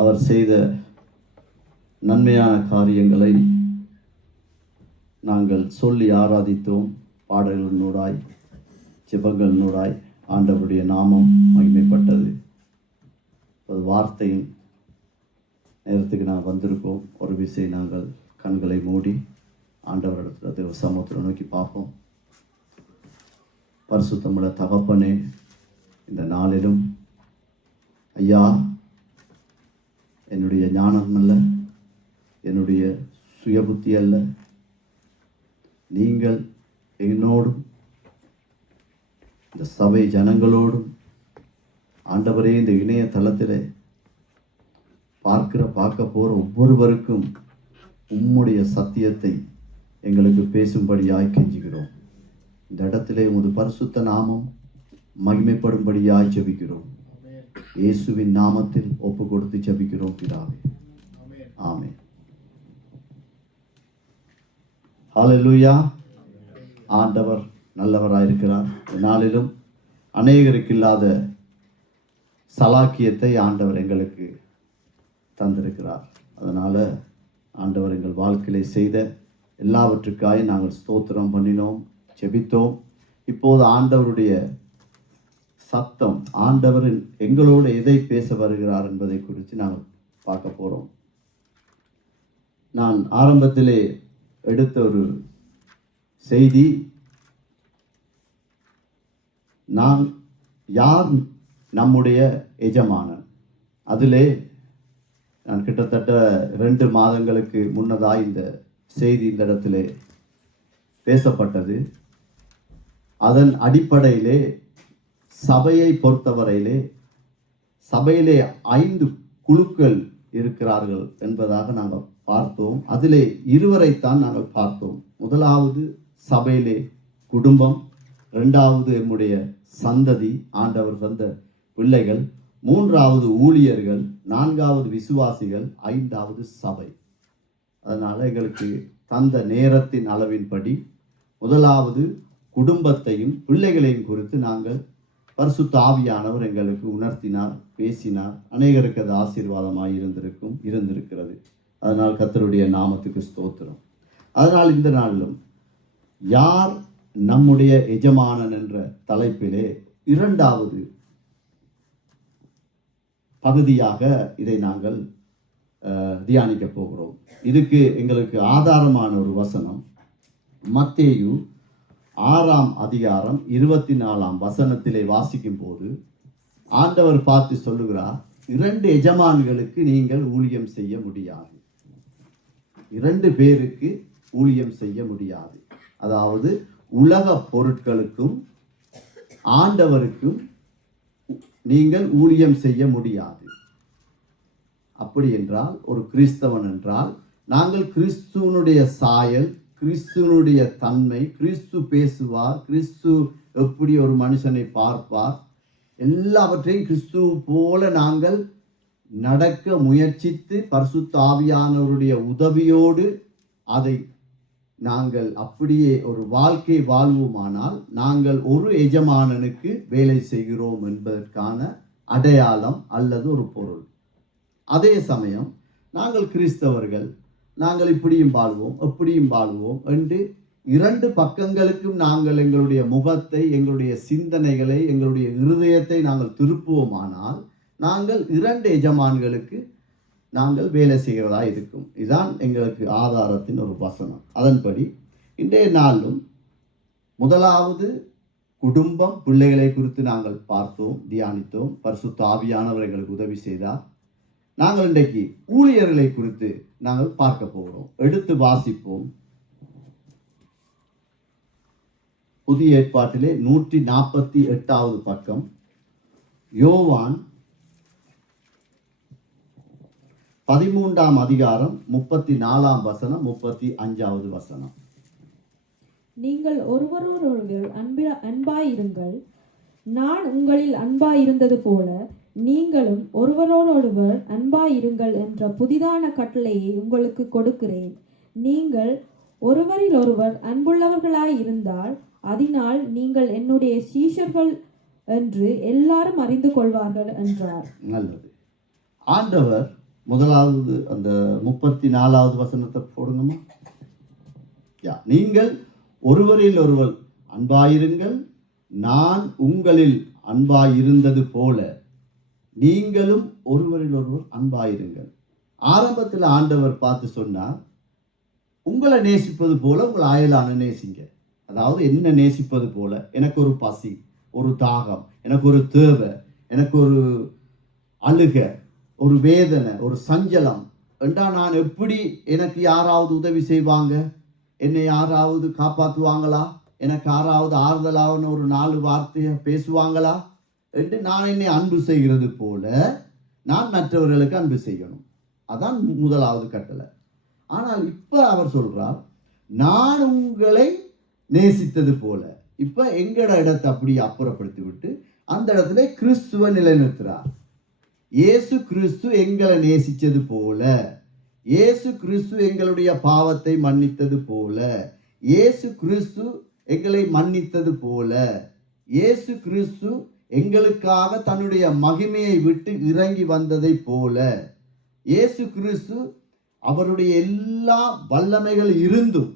அவர் செய்த நன்மையான காரியங்களை நாங்கள் சொல்லி ஆராதித்தோம். பாடல்களினூடாய் ஜெபங்களினூடாய் ஆண்டவருடைய நாமம் மகிமைப்பட்டது. அது வார்த்தையின் நேரத்துக்கு நாங்கள் வந்திருக்கோம். ஒரு விஷயம் நாங்கள் கண்களை மூடி ஆண்டவரிடத்தில் சமூகத்தில் நோக்கி பார்ப்போம். பரிசுத்தமுள்ள தகப்பனே, இந்த நாளிலும் ஐயா, என்னுடைய ஞானம் அல்ல, என்னுடைய சுயபுத்தி அல்ல, நீங்கள் என்னோடும் இந்த சபை ஜனங்களோடும் ஆண்டவரே இந்த இணையதளத்தில் பார்க்க போகிற ஒவ்வொருவருக்கும் உம்முடைய சத்தியத்தை எங்களுக்கு பேசும்படியாய் கெஞ்சுகிறோம். இந்த இடத்திலே உமது பரிசுத்த நாமம் மகிமைப்படும்படியாய் ஜெபிக்கிறோம். இயேசுவின் நாமத்தில் ஒப்பு கொடுத்து ஜெபிக்கிறோம் பிதாவே, ஆமென். ஹல்லேலூயா. ஆண்டவர் நல்லவராயிருக்கிறார். நாளிலும் அநேகருக்கு இல்லாத சலாக்கியத்தை ஆண்டவர் எங்களுக்கு தந்திருக்கிறார். அதனால் ஆண்டவர் எங்கள் வாழ்க்கையிலே செய்த எல்லாவற்றுக்காக நாங்கள் ஸ்தோத்திரம் பண்ணினோம், ஜெபித்தோம். இப்போது ஆண்டவருடைய சத்தம், ஆண்டவர் எங்களோடு எதை பேச வருகிறார் என்பதை குறித்து நாங்கள் பார்க்க போகிறோம். நான் ஆரம்பத்திலே எடுத்த ஒரு செய்தி, நான் யார் நம்முடைய எஜமானன். அதிலே நான் கிட்டத்தட்ட 2 மாதங்களுக்கு முன்னதாக இந்த செய்தி இந்த இடத்திலே பேசப்பட்டது. அதன் அடிப்படையிலே சபையை பொறுத்தவரையிலே சபையிலே 5 குழுக்கள் இருக்கிறார்கள் என்பதாக நாங்கள் பார்த்தோம். அதிலே 2 நாங்கள் பார்த்தோம். முதலாவது சபையிலே குடும்பம், 2வது நம்முடைய சந்ததி, ஆண்டவர் தந்த பிள்ளைகள், 3வது ஊழியர்கள், 4வது விசுவாசிகள், 5வது சபை. அதனால் எங்களுக்கு தந்த நேரத்தின் அளவின்படி முதலாவது குடும்பத்தையும் பிள்ளைகளையும் குறித்து நாங்கள் பரிசுத்த ஆவியானவர் எங்களுக்கு உணர்த்தினார், பேசினார். அநேகருக்கு அது ஆசீர்வாதமாக இருந்திருக்கிறது. அதனால் கர்த்தருடைய நாமத்துக்கு ஸ்தோத்திரம். அதனால் இந்த நாளிலும் யார் நம்முடைய எஜமானன் என்ற தலைப்பிலே 2வது பகுதியாக இதை நாங்கள் தியானிக்க போகிறோம். இதுக்கு எங்களுக்கு ஆதாரமான ஒரு வசனம் மத்தேயு 6ஆம் அதிகாரம் 24ஆம் வசனத்திலே வாசிக்கும் போது ஆண்டவர் பார்த்து சொல்லுகிறார், 2 எஜமான்களுக்கு நீங்கள் ஊழியம் செய்ய முடியாது. 2 பேருக்கு ஊழியம் செய்ய முடியாது. அதாவது உலக பொருட்களுக்கும் ஆண்டவருக்கும் நீங்கள் ஊழியம் செய்ய முடியாது. அப்படி என்றால் ஒரு கிறிஸ்தவன் என்றால் நாங்கள் கிறிஸ்துவனுடைய சாயல், கிறிஸ்துவனுடைய தன்மை, கிறிஸ்து பேசுவார், கிறிஸ்து எப்படி ஒரு மனுஷனை பார்ப்பார், எல்லாவற்றையும் கிறிஸ்து போல நாங்கள் நடக்க முயற்சித்து பரிசுத்த ஆவியானவருடைய உதவியோடு அதை நாங்கள் அப்படியே ஒரு வாழ்க்கை வாழ்வோமானால் நாங்கள் ஒரு எஜமானனுக்கு வேலை செய்கிறோம் என்பதற்கான அடையாளம் அல்லது ஒரு பொருள். அதே சமயம் நாங்கள் கிறிஸ்தவர்கள், நாங்கள் இப்படியும் வாழ்வோம் எப்படியும் வாழ்வோம் என்று 2 பக்கங்களுக்கும் நாங்கள் எங்களுடைய முகத்தை, எங்களுடைய சிந்தனைகளை, எங்களுடைய இருதயத்தை நாங்கள் திருப்புவோமானால் நாங்கள் 2 எஜமான்களுக்கு நாங்கள் வேலை செய்கிறதா இருக்கும். இதுதான் எங்களுக்கு ஆதாரத்தின் ஒரு வசனம். அதன்படி இன்றைய நாளும் முதலாவது குடும்பம், பிள்ளைகளை குறித்து நாங்கள் பார்த்தோம், தியானித்தோம். பரிசுத்த ஆவியானவர் எங்களுக்கு உதவி செய்தார். நாங்கள் இன்றைக்கு ஊழியர்களை குறித்து நாங்கள் பார்க்க போகிறோம். எடுத்து வாசிப்போம். புதிய ஏற்பாட்டிலே 148வது பக்கம், யோவான் 13ஆம் அதிகாரம் 34ஆம் வசனம், 35வது வசனம். நீங்கள் ஒருவரோடொருவர் அன்பாயிருங்கள், நான் உங்களில் அன்பாயிருந்தது போல நீங்களும் ஒருவரோடொருவர் அன்பாயிருங்கள் என்ற புதிதான கட்டளையை உங்களுக்கு கொடுக்கிறேன். நீங்கள் ஒருவரில் ஒருவர் அன்புள்ளவர்களாய் இருந்தால் அதனால் நீங்கள் என்னுடைய சீஷர்கள் என்று எல்லாரும் அறிந்து கொள்வார்கள் என்றார். நல்லது. ஆண்டவர் முதலாவது அந்த 34வது வசனத்தை போடுங்கம்மா. நீங்கள் ஒருவரில் ஒருவர் அன்பாயிருங்கள், நான் உங்களில் அன்பாயிருந்தது போல நீங்களும் ஒருவரில் ஒருவர் அன்பாயிருங்கள். ஆரம்பத்தில் ஆண்டவர் பார்த்து சொன்னார், உங்களை நேசிப்பது போல உங்கள் அயலான நேசிங்க. அதாவது என்ன நேசிப்பது போல, எனக்கு ஒரு பசி, ஒரு தாகம், எனக்கு ஒரு தேவை, எனக்கு ஒரு அழுக, ஒரு வேதனை, ஒரு சஞ்சலம் என்றா நான் எப்படி, எனக்கு யாராவது உதவி செய்வாங்க, என்னை யாராவது காப்பாற்றுவாங்களா, எனக்கு யாராவது ஆறுதலான ஒரு 4 வார்த்தையை பேசுவாங்களா என்று நான் என்னை அன்பு செய்கிறது போல நான் மற்றவர்களுக்கு அன்பு செய்யணும். அதான் முதலாவது கட்டளை. ஆனால் இப்ப அவர் சொல்றார், நான் உங்களை நேசித்தது போல. இப்ப எங்கட இடத்தை அப்படி அப்புறப்படுத்தி விட்டு அந்த இடத்துல கிறிஸ்துவ நிலைநிறுத்துறார். இயேசு கிறிஸ்து எங்களை நேசித்தது போல, இயேசு கிறிஸ்து எங்களுடைய பாவத்தை மன்னித்தது போல, இயேசு கிறிஸ்து எங்களை மன்னித்தது போல, இயேசு கிறிஸ்து எங்களுக்காக தன்னுடைய மகிமையை விட்டு இறங்கி வந்ததை போல, இயேசு கிறிஸ்து அவருடைய எல்லா வல்லமைகள் இருந்தும்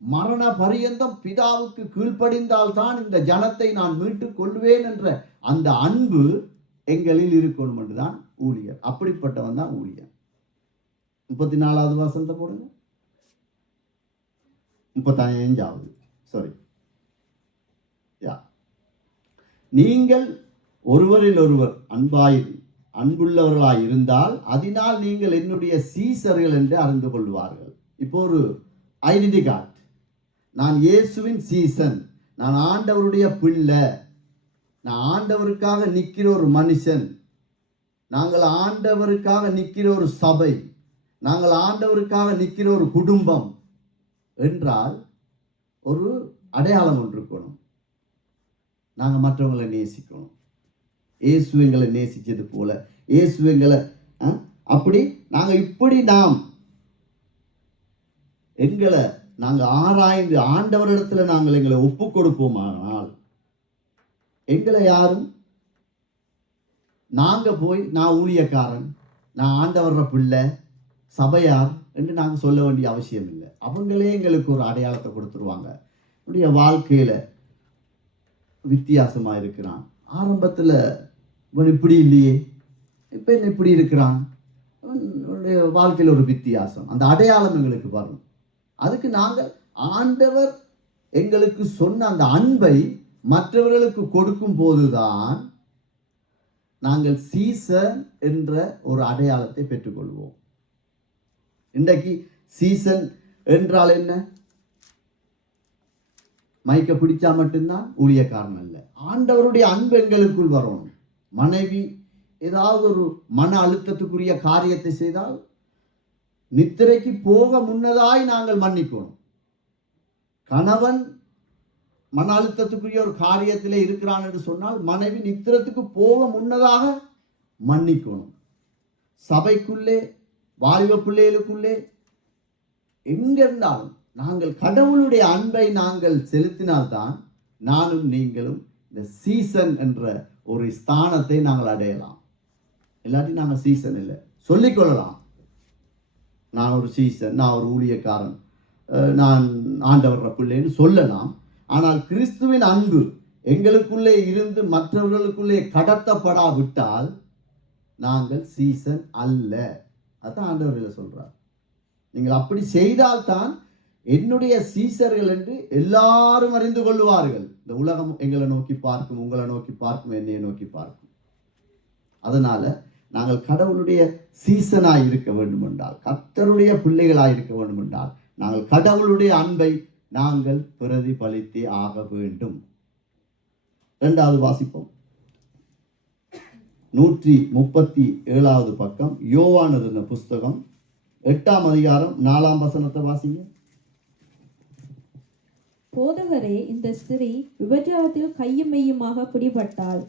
மரண பரியந்தம் பிதாவுக்கு கீழ்ப்படிந்தால் தான் இந்த ஜனத்தை நான் மீட்டுக் கொள்வேன் என்ற அந்த அன்பு எங்களில் இருக்கணும் என்றுதான் ஊழியர். அப்படிப்பட்டவன் தான் ஊழியர். 34வது வசனத்தை போடுங்க. 35வது சாரி. நீங்கள் ஒருவரில் ஒருவர் அன்புள்ளவர்களாய் இருந்தால் அதனால் நீங்கள் என்னுடைய சீசர்கள் என்று அறிந்து கொள்வார்கள். இப்போ ஒரு ஐடென்டி கார்டு, நான் இயேசுவின் சீசன், நான் ஆண்டவருடைய பிள்ளை, நான் ஆண்டவருக்காக நிற்கிற ஒரு மனுஷன், நாங்கள் ஆண்டவருக்காக நிற்கிற ஒரு சபை, நாங்கள் ஆண்டவருக்காக நிற்கிற ஒரு குடும்பம் என்றால் ஒரு அடையாளம் ஒன்று இருக்கணும். நாங்கள் மற்றவங்களை நேசிக்கணும். இயேசு எங்களை நேசித்தது போல, இயேசு எங்களை அப்படி நாங்கள் இப்படி எங்களை நாங்கள் ஆராய்ந்து ஆண்டவரிடத்துல நாங்கள் எங்களை ஒப்பு கொடுப்போமானால் எங்களை யாரும் நாங்க போய் நான் ஊழியக்காரன், நான் ஆண்டவர பிள்ளை, சபையார் என்று நாங்கள் சொல்ல வேண்டிய அவசியம் இல்லை. அவங்களே எங்களுக்கு ஒரு அடையாளத்தை கொடுத்துருவாங்க. என்னுடைய வாழ்க்கையில வித்தியாசமா இருக்கிறான், ஆரம்பத்தில் இவன் இப்படி இல்லையே, இப்போ என்ன இப்படி இருக்கிறான், வாழ்க்கையில் ஒரு வித்தியாசம், அந்த அடையாளம் எங்களுக்கு வரணும். அதுக்கு நாங்கள் ஆண்டவர் எங்களுக்கு சொன்ன அந்த அன்பை மற்றவர்களுக்கு கொடுக்கும் போதுதான் நாங்கள் சீசன் என்ற ஒரு அடையாளத்தை பெற்றுக்கொள்வோம். இன்றைக்கு சீசன் என்றால் என்ன? மைக்க பிடிச்சா மட்டும்தான் ஊழியக்காரன் அல்ல. ஆண்டவருடைய அன்பு எங்களுக்குள் வரணும். மனைவி ஏதாவது ஒரு மன அழுத்தத்துக்குரிய காரியத்தை செய்தால் நித்திரைக்கு போக முன்னதாய் நாங்கள் மன்னிக்கணும். கணவன் மன அழுத்தத்துக்குரிய ஒரு காரியத்திலே இருக்கிறான் என்று சொன்னால் மனைவி நித்திரத்துக்கு போக முன்னதாக மன்னிக்கணும். சபைக்குள்ளே, வாலிப பிள்ளைகளுக்குள்ளே, எங்கிருந்தாலும் நாங்கள் கடவுளுடைய அன்பை நாங்கள் செலுத்தினால்தான் நானும் நீங்களும் இந்த சீசன் என்ற ஒரு ஸ்தானத்தை நாங்கள் அடையலாம். இல்லாட்டி நாங்கள் சீசன் இல்லை. சொல்லிக்கொள்ளலாம், நான் ஒரு சீசன், நான் ஒரு ஊழியக்காரன், நான் ஆண்டவர பிள்ளைன்னு சொல்லலாம். ஆனால் கிறிஸ்துவின் அன்பு எங்களுக்குள்ளே இருந்து மற்றவர்களுக்குள்ளே கடத்தப்படாவிட்டால் நாங்கள் சீசன் அல்ல. அதான் ஆண்டவர்கள் சொல்றார். நீங்கள் அப்படி செய்தால்தான் என்னுடைய சீசர்கள் என்று எல்லாரும் அறிந்து கொள்வார்கள். இந்த உலகம் எங்களை நோக்கி பார்க்கும், உங்களை நோக்கி பார்க்கும், என்னையை நோக்கி பார்க்கும். அதனால நாங்கள் கடவுளுடைய சீசனாய் இருக்க வேண்டும் என்றால், கர்த்தருடைய பிள்ளைகளாய் இருக்க வேண்டும் என்றால் நாங்கள் கடவுளுடைய அன்பை நாங்கள் பிரதிபலித்தே ஆக வேண்டும். 2வது வாசிப்போம். 137வது பக்கம், யோவான் எழுதின புஸ்தகம் 8ஆம் அதிகாரம் 4ஆம் வசனத்தை வாசிங்க. போதகரே, இந்த ஸ்திரீ விபச்சாரத்தில் கையும் மெய்யுமாக பிடிபட்டாள்.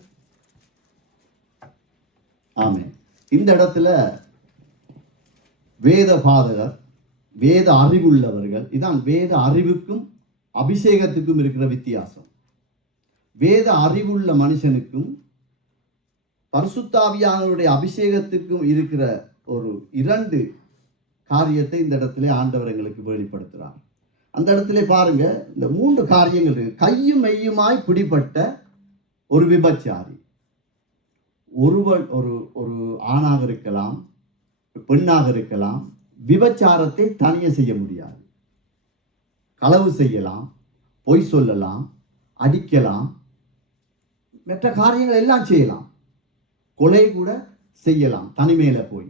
ஆமென். இந்த இடத்துல வேத பாதகர், வேத அறிவுள்ளவர்கள், இதான் வேத அறிவுக்கும் அபிஷேகத்துக்கும் இருக்கிற வித்தியாசம். வேத அறிவுள்ள மனுஷனுக்கும் பரிசுத்த ஆவியானவருடைய அபிஷேகத்துக்கும் இருக்கிற ஒரு 2 காரியத்தை இந்த இடத்துல ஆண்டவர் எங்களுக்கு வெளிப்படுத்துகிறார். அந்த இடத்துல பாருங்க, இந்த 3 காரியங்கள் இருக்கு. கையும் மெய்யுமாய் பிடிபட்ட ஒரு விபச்சாரி. ஒருவன் ஒரு ஆணாக இருக்கலாம், பெண்ணாக இருக்கலாம். விபச்சாரத்தை தனியே செய்ய முடியாது. களவு செய்யலாம், பொய் சொல்லலாம், அடிக்கலாம், மற்ற காரியங்கள் எல்லாம் செய்யலாம், கொலை கூட செய்யலாம் தனிமையில போய்.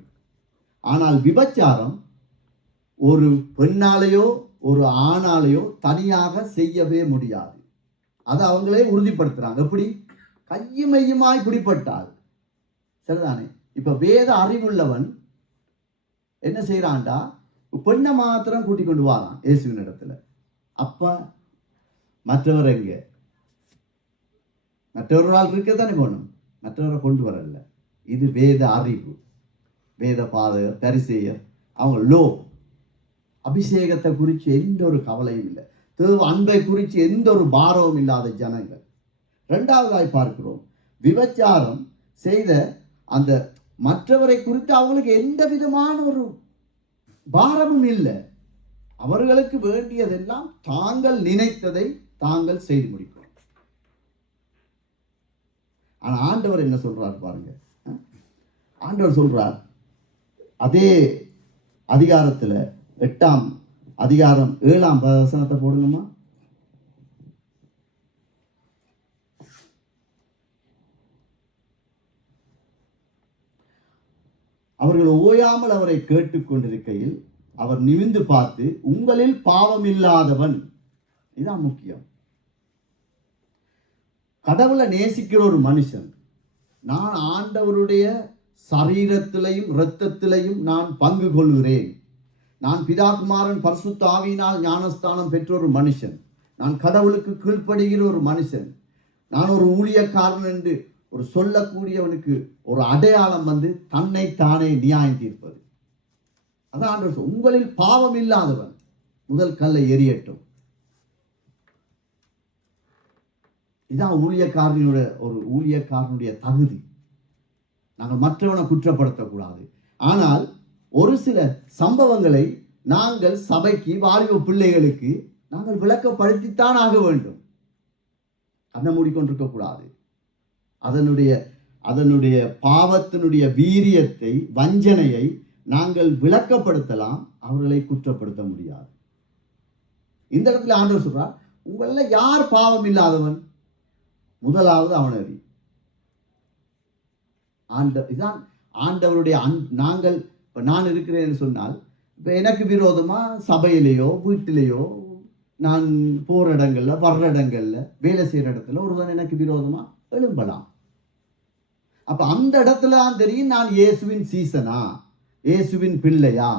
ஆனால் விபச்சாரம் ஒரு பெண்ணாலேயோ ஒரு ஆணாலேயோ தனியாக செய்யவே முடியாது. அதை அவங்களே உறுதிப்படுத்துறாங்க. எப்படி? கையும் மெய்யுமாய் பிடிபட்டால் சரிதானே. இப்ப வேத அறிவுள்ளவன் என்ன செய்யறான்டா, பெண்ணை மாத்திரம் கூட்டிக் கொண்டு வாரான் இயேசுவின் இடத்துல. அப்ப மற்றவர் எங்க? மற்றவர்களால் இருக்கத்தானே போகணும், மற்றவரை கொண்டு வரல. இது வேத அறிவு. வேத பாதகர், பரிசேயர், அவங்க லோ. அபிஷேகத்தை குறித்து எந்த ஒரு கவலையும் இல்லை, தேவ அன்பை குறித்து எந்த ஒரு பாரமும் இல்லாத ஜனங்கள். 2வதாய் பார்க்கிறோம், விபச்சாரம் செய்த அந்த மற்றவரை குறித்து அவங்களுக்கு எந்த விதமான ஒரு பாரமும் இல்லை. அவர்களுக்கு வேண்டியதெல்லாம் தாங்கள் நினைத்ததை தாங்கள் செய்து முடிக்கும். ஆனா ஆண்டவர் என்ன சொல்றார் பாருங்க. ஆண்டவர் சொல்றார், அதே அதிகாரத்துல 8ஆம் அதிகாரம் 7ஆம் வசனத்தை போடுங்கம்மா. அவர்கள் ஓயாமல் அவரை கேட்டுக்கொண்டிருக்கையில் அவர் நிமிர்ந்து பார்த்து, உங்களில் பாவம் இல்லாதவன். இதுதான் முக்கியம். கடவுளை நேசிக்கிற ஒரு மனுஷன், நான் ஆண்டவருடைய சரீரத்திலையும் இரத்தத்திலையும் நான் பங்கு கொள்கிறேன், நான் பிதாகுமாரன் பரிசுத்த ஆவியினால் ஞானஸ்தானம் பெற்ற ஒரு மனுஷன், நான் கடவுளுக்கு கீழ்ப்படுகிற ஒரு மனுஷன், நான் ஒரு ஊழியக்காரன் என்று ஒரு சொல்லக்கூடியவனுக்கு ஒரு அடையாளம் தன்னை தானே நியாயம் தீர்ப்பது. அதான் ஆண்டவர், உங்களில் பாவம் இல்லாதவன் முதல் கல்லை எரியட்டும். இதான் ஊழியக்காரனுடைய தகுதி. நாங்கள் மற்றவனை குற்றப்படுத்தக்கூடாது. ஆனால் ஒரு சில சம்பவங்களை நாங்கள் சபைக்கு, வாலிப பிள்ளைகளுக்கு நாங்கள் விளக்கப்படுத்தித்தான் ஆக வேண்டும். கண்ணை மூடிக்கொண்டிருக்க கூடாது. அதனுடைய பாவத்தினுடைய வீரியத்தை, வஞ்சனையை நாங்கள் விளக்கப்படுத்தலாம், அவர்களை குற்றப்படுத்த முடியாது. இந்த இடத்துல ஆண்டவர் சொல்றார், உங்கள யார் பாவம் இல்லாதவன்? முதலாவது அவனறி. இதான் ஆண்டவருடைய நாங்கள் இப்ப நான் இருக்கிறேன்னு சொன்னால், இப்ப எனக்கு விரோதமா சபையிலேயோ வீட்டிலேயோ நான் போற இடங்கள்ல, வர்ற இடங்கள்ல, வேலை செய்யற இடத்துல ஒருவன் எனக்கு விரோதமா எழும்பலாம். அப்ப அந்த இடத்துல தான் தெரியும் நான் இயேசுவின் சீசனா, இயேசுவின் பிள்ளையா,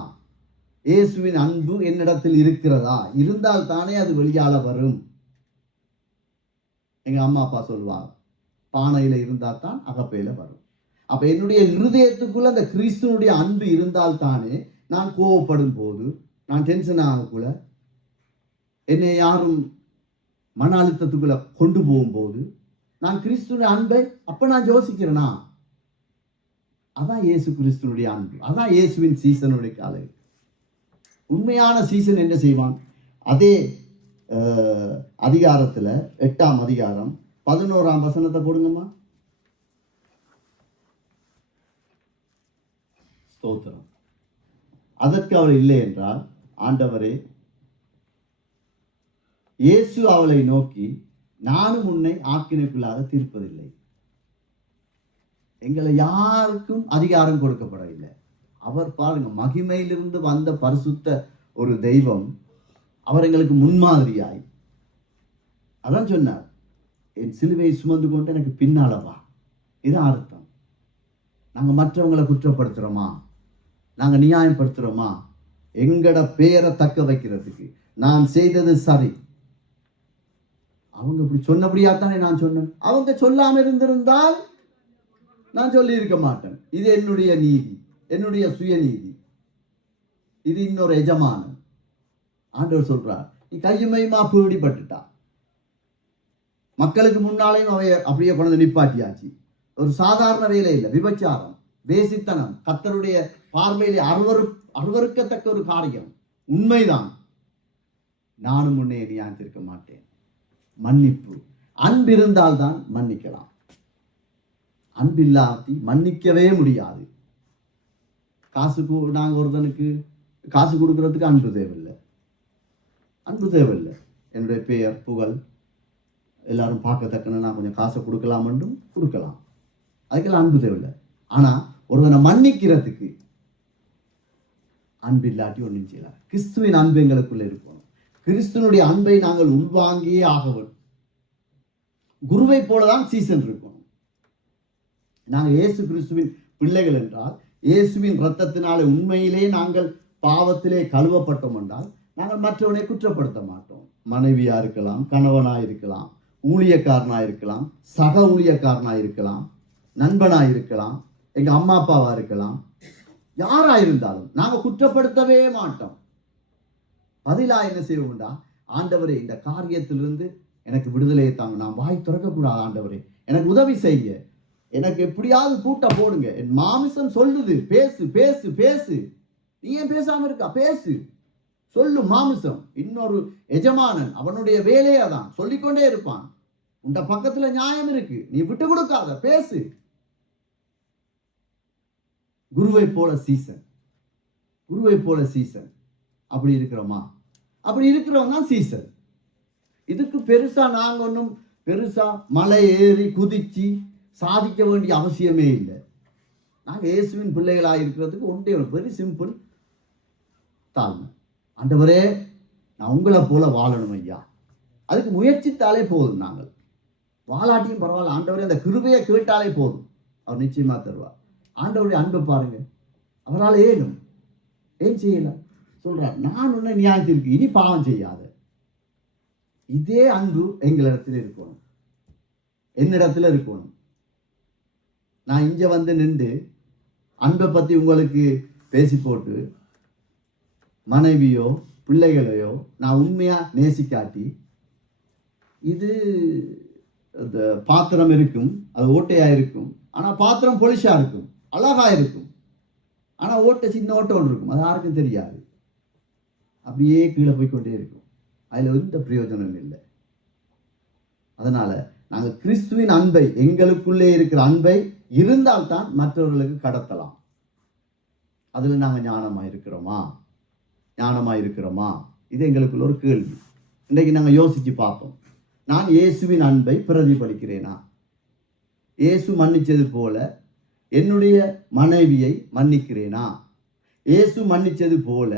இயேசுவின் அன்பு என்னிடத்தில் இருக்கிறதா. இருந்தால் தானே அது வெளியால வரும். எங்க அம்மா அப்பா சொல்லுவாங்க, பானையில இருந்தா தான் அகப்பையில வரும். அப்ப என்னுடைய இருதயத்துக்குள்ள அந்த கிறிஸ்துவனுடைய அன்பு இருந்தால் தானே நான் கோவப்படும் போது, நான் டென்ஷன் ஆகக்குள்ள, என்னை யாரும் மன அழுத்தத்துக்குள்ள கொண்டு போகும்போது நான் கிறிஸ்துவனுடைய அன்பை அப்ப நான் யோசிக்கிறேனா? அதான் இயேசு கிறிஸ்துவனுடைய அன்பு. அதான் இயேசுவின் சீசனுடைய காலை. உண்மையான சீசன் என்ன செய்வான்? அதே அதிகாரத்துல 8ஆம் அதிகாரம் 11ஆம் வசனத்தை போடுங்கம்மா. ஸ்தோத்திரம். அதற்கு அவள் இல்லை என்றால், ஆண்டவரே, இயேசு அவளை நோக்கி, நானும் உன்னை ஆக்கினைக்குள்ளாக தீர்ப்பதில்லை. எங்களை யாருக்கும் அதிகாரம் கொடுக்கப்படவில்லை. அவர் பாருங்க, மகிமையிலிருந்து வந்த பரிசுத்த ஒரு தெய்வம், அவர் எங்களுக்கு முன்மாதிரியாய். அதான் சொன்னார், என் சிலுவையை சுமந்து கொண்டு எனக்கு பின்னால வா. இதான் அர்த்தம். நாங்க மற்றவங்களை குற்றப்படுத்துறோமா? நாங்க நியாயப்படுத்துறோமா? எங்கட பேரை தக்க வைக்கிறதுக்கு நான் செய்தது சரி. அவங்க இப்படி சொன்னபடியாத்தானே நான் சொன்னேன். அவங்க சொல்லாம இருந்திருந்தால் நான் சொல்லி இருக்க மாட்டேன். இது என்னுடைய நீதி, என்னுடைய சுயநீதி. இது இன்னொரு எஜமானன். ஆண்டவர் சொல்றார், நீ கையுமையுமா பீடிப்பட்டுட்டா. மக்களுக்கு முன்னாலேயும் அவைய அப்படியே கொண்டு நிப்பாட்டியாச்சு. ஒரு சாதாரண வேலை இல்லை, விபச்சாரம். வேசித்தனம் கர்த்தருடைய பார்வையிலே அருவருக்கத்தக்க ஒரு காரியம். உண்மைதான். நானும் முன்னே நியாயத்திருக்க மாட்டேன். மன்னிப்பு, அன்பு இருந்தால்தான் மன்னிக்கலாம். அன்பில்லாட்டி மன்னிக்கவே முடியாது. நாங்கள் ஒருத்தனுக்கு காசு கொடுக்கறதுக்கு அன்பு தேவையில்லை. என்னுடைய பெயர் புகழ் எல்லாரும் பார்க்கத்தக்கன்னு நான் கொஞ்சம் காசை கொடுக்கலாம் என்றும் கொடுக்கலாம். அதுக்கெல்லாம் அன்பு தேவையில்லை. ஆனால் ஒருவனை மன்னிக்கிறதுக்கு அன்பு இல்லாட்டி ஒன்றும் செய்யலாம். கிறிஸ்துவின் அன்பு எங்களுக்குள்ள இருக்கணும். கிறிஸ்துவனுடைய அன்பை நாங்கள் உள்வாங்கியே ஆக வேண்டும். குருவை போலதான் சீசன் இருக்கணும். நாங்கள் இயேசு கிறிஸ்துவின் பிள்ளைகள் என்றால், இயேசுவின் இரத்தத்தினாலே உண்மையிலே நாங்கள் பாவத்திலே கழுவப்பட்டோம் என்றால், நாங்கள் மற்றவனை குற்றப்படுத்த மாட்டோம். மனைவியா இருக்கலாம், கணவனா இருக்கலாம், ஊழியக்காரனா இருக்கலாம், சக ஊழியக்காரனா இருக்கலாம், நண்பனா இருக்கலாம், எங்க அம்மா அப்பாவா இருக்கலாம், யாரா இருந்தாலும் நாங்கள் குற்றப்படுத்தவே மாட்டோம். பதிலா என்ன செய்வோம்டா, ஆண்டவரே இந்த காரியத்திலிருந்து எனக்கு விடுதலையை தாங்க, நான் வாய் திறக்கக்கூடாது, ஆண்டவரே எனக்கு உதவி செய்ய, எனக்கு எப்படியாவது பூட்ட போடுங்க, என் மாமிசம் சொல்லுது பேசு பேசு பேசு, நீ ஏன் பேசாம இருக்கா, பேசு சொல்லு மாமிசம். இன்னொரு எஜமானன் அவனுடைய வேலையை தான் சொல்லிக்கொண்டே இருப்பான். உண்ட பக்கத்துல நியாயம் இருக்கு, நீ விட்டு கொடுக்காத, பேசு. குருவை போல சீசன், குருவை போல சீசன். அப்படி இருக்கிறோமா? அப்படி இருக்கிறவங்க தான் சீசன். இதுக்கு பெருசா நாங்க ஒன்றும் பெருசா மலை ஏறி குதிச்சு சாதிக்க வேண்டிய அவசியமே இல்லை. நாங்க இயேசுவின் பிள்ளைகளாக இருக்கிறதுக்கு ஒன்றே வெரி சிம்பிள், தாழ்மை. ஆண்டவரே நான் உங்களை போல வாழணும் ஐயா, அதுக்கு முயற்சித்தாலே போதும். நாங்கள் வாழாட்டியும் பரவாயில்ல, ஆண்டவரே அந்த கிருபையை கேட்டாலே போதும், அவர் நிச்சயமா தருவார். ஆண்டவருடைய அன்பை பாருங்க, அவரால் ஏன் செய்யல சொல்றார், நான் உன்னை நியாயத்திற்கு இனி பாவம் செய்யாத. இதே அன்பு எங்களிடத்தில் இருக்கணும், என்னிடத்துல இருக்கணும். நான் இங்க வந்து நின்று அன்பை பத்தி உங்களுக்கு பேசி போட்டு மனைவியோ பிள்ளைகளையோ நான் உண்மையா நேசிக்காட்டி, இது பாத்திரம் இருக்கும், அது ஓட்டையா இருக்கும், ஆனா பாத்திரம் பொலிஷா இருக்கும், அழகா இருக்கும், ஆனா ஓட்டை சின்ன ஓட்டை ஒன்று இருக்கும், அது யாருக்கும் தெரியாது, அப்படியே கீழே போய்கொண்டே இருக்கும், அதுல எந்த பிரயோஜனம் இல்லை. அதனால நாங்கள் கிறிஸ்துவின் அன்பை, எங்களுக்குள்ளே இருக்கிற அன்பை இருந்தால்தான் மற்றவர்களுக்கு கடத்தலாம். அதுல நாங்கள் ஞானமா இருக்கிறோமா? இது எங்களுக்குள்ள ஒரு கேள்வி. இன்றைக்கு நாங்கள் யோசிச்சு பார்ப்போம். நான் இயேசுவின் அன்பை பிரதிபலிக்கிறேனா? இயேசு மன்னிச்சது போல என்னுடைய மனைவியை மன்னிக்கிறேனா? இயேசு மன்னிச்சது போல,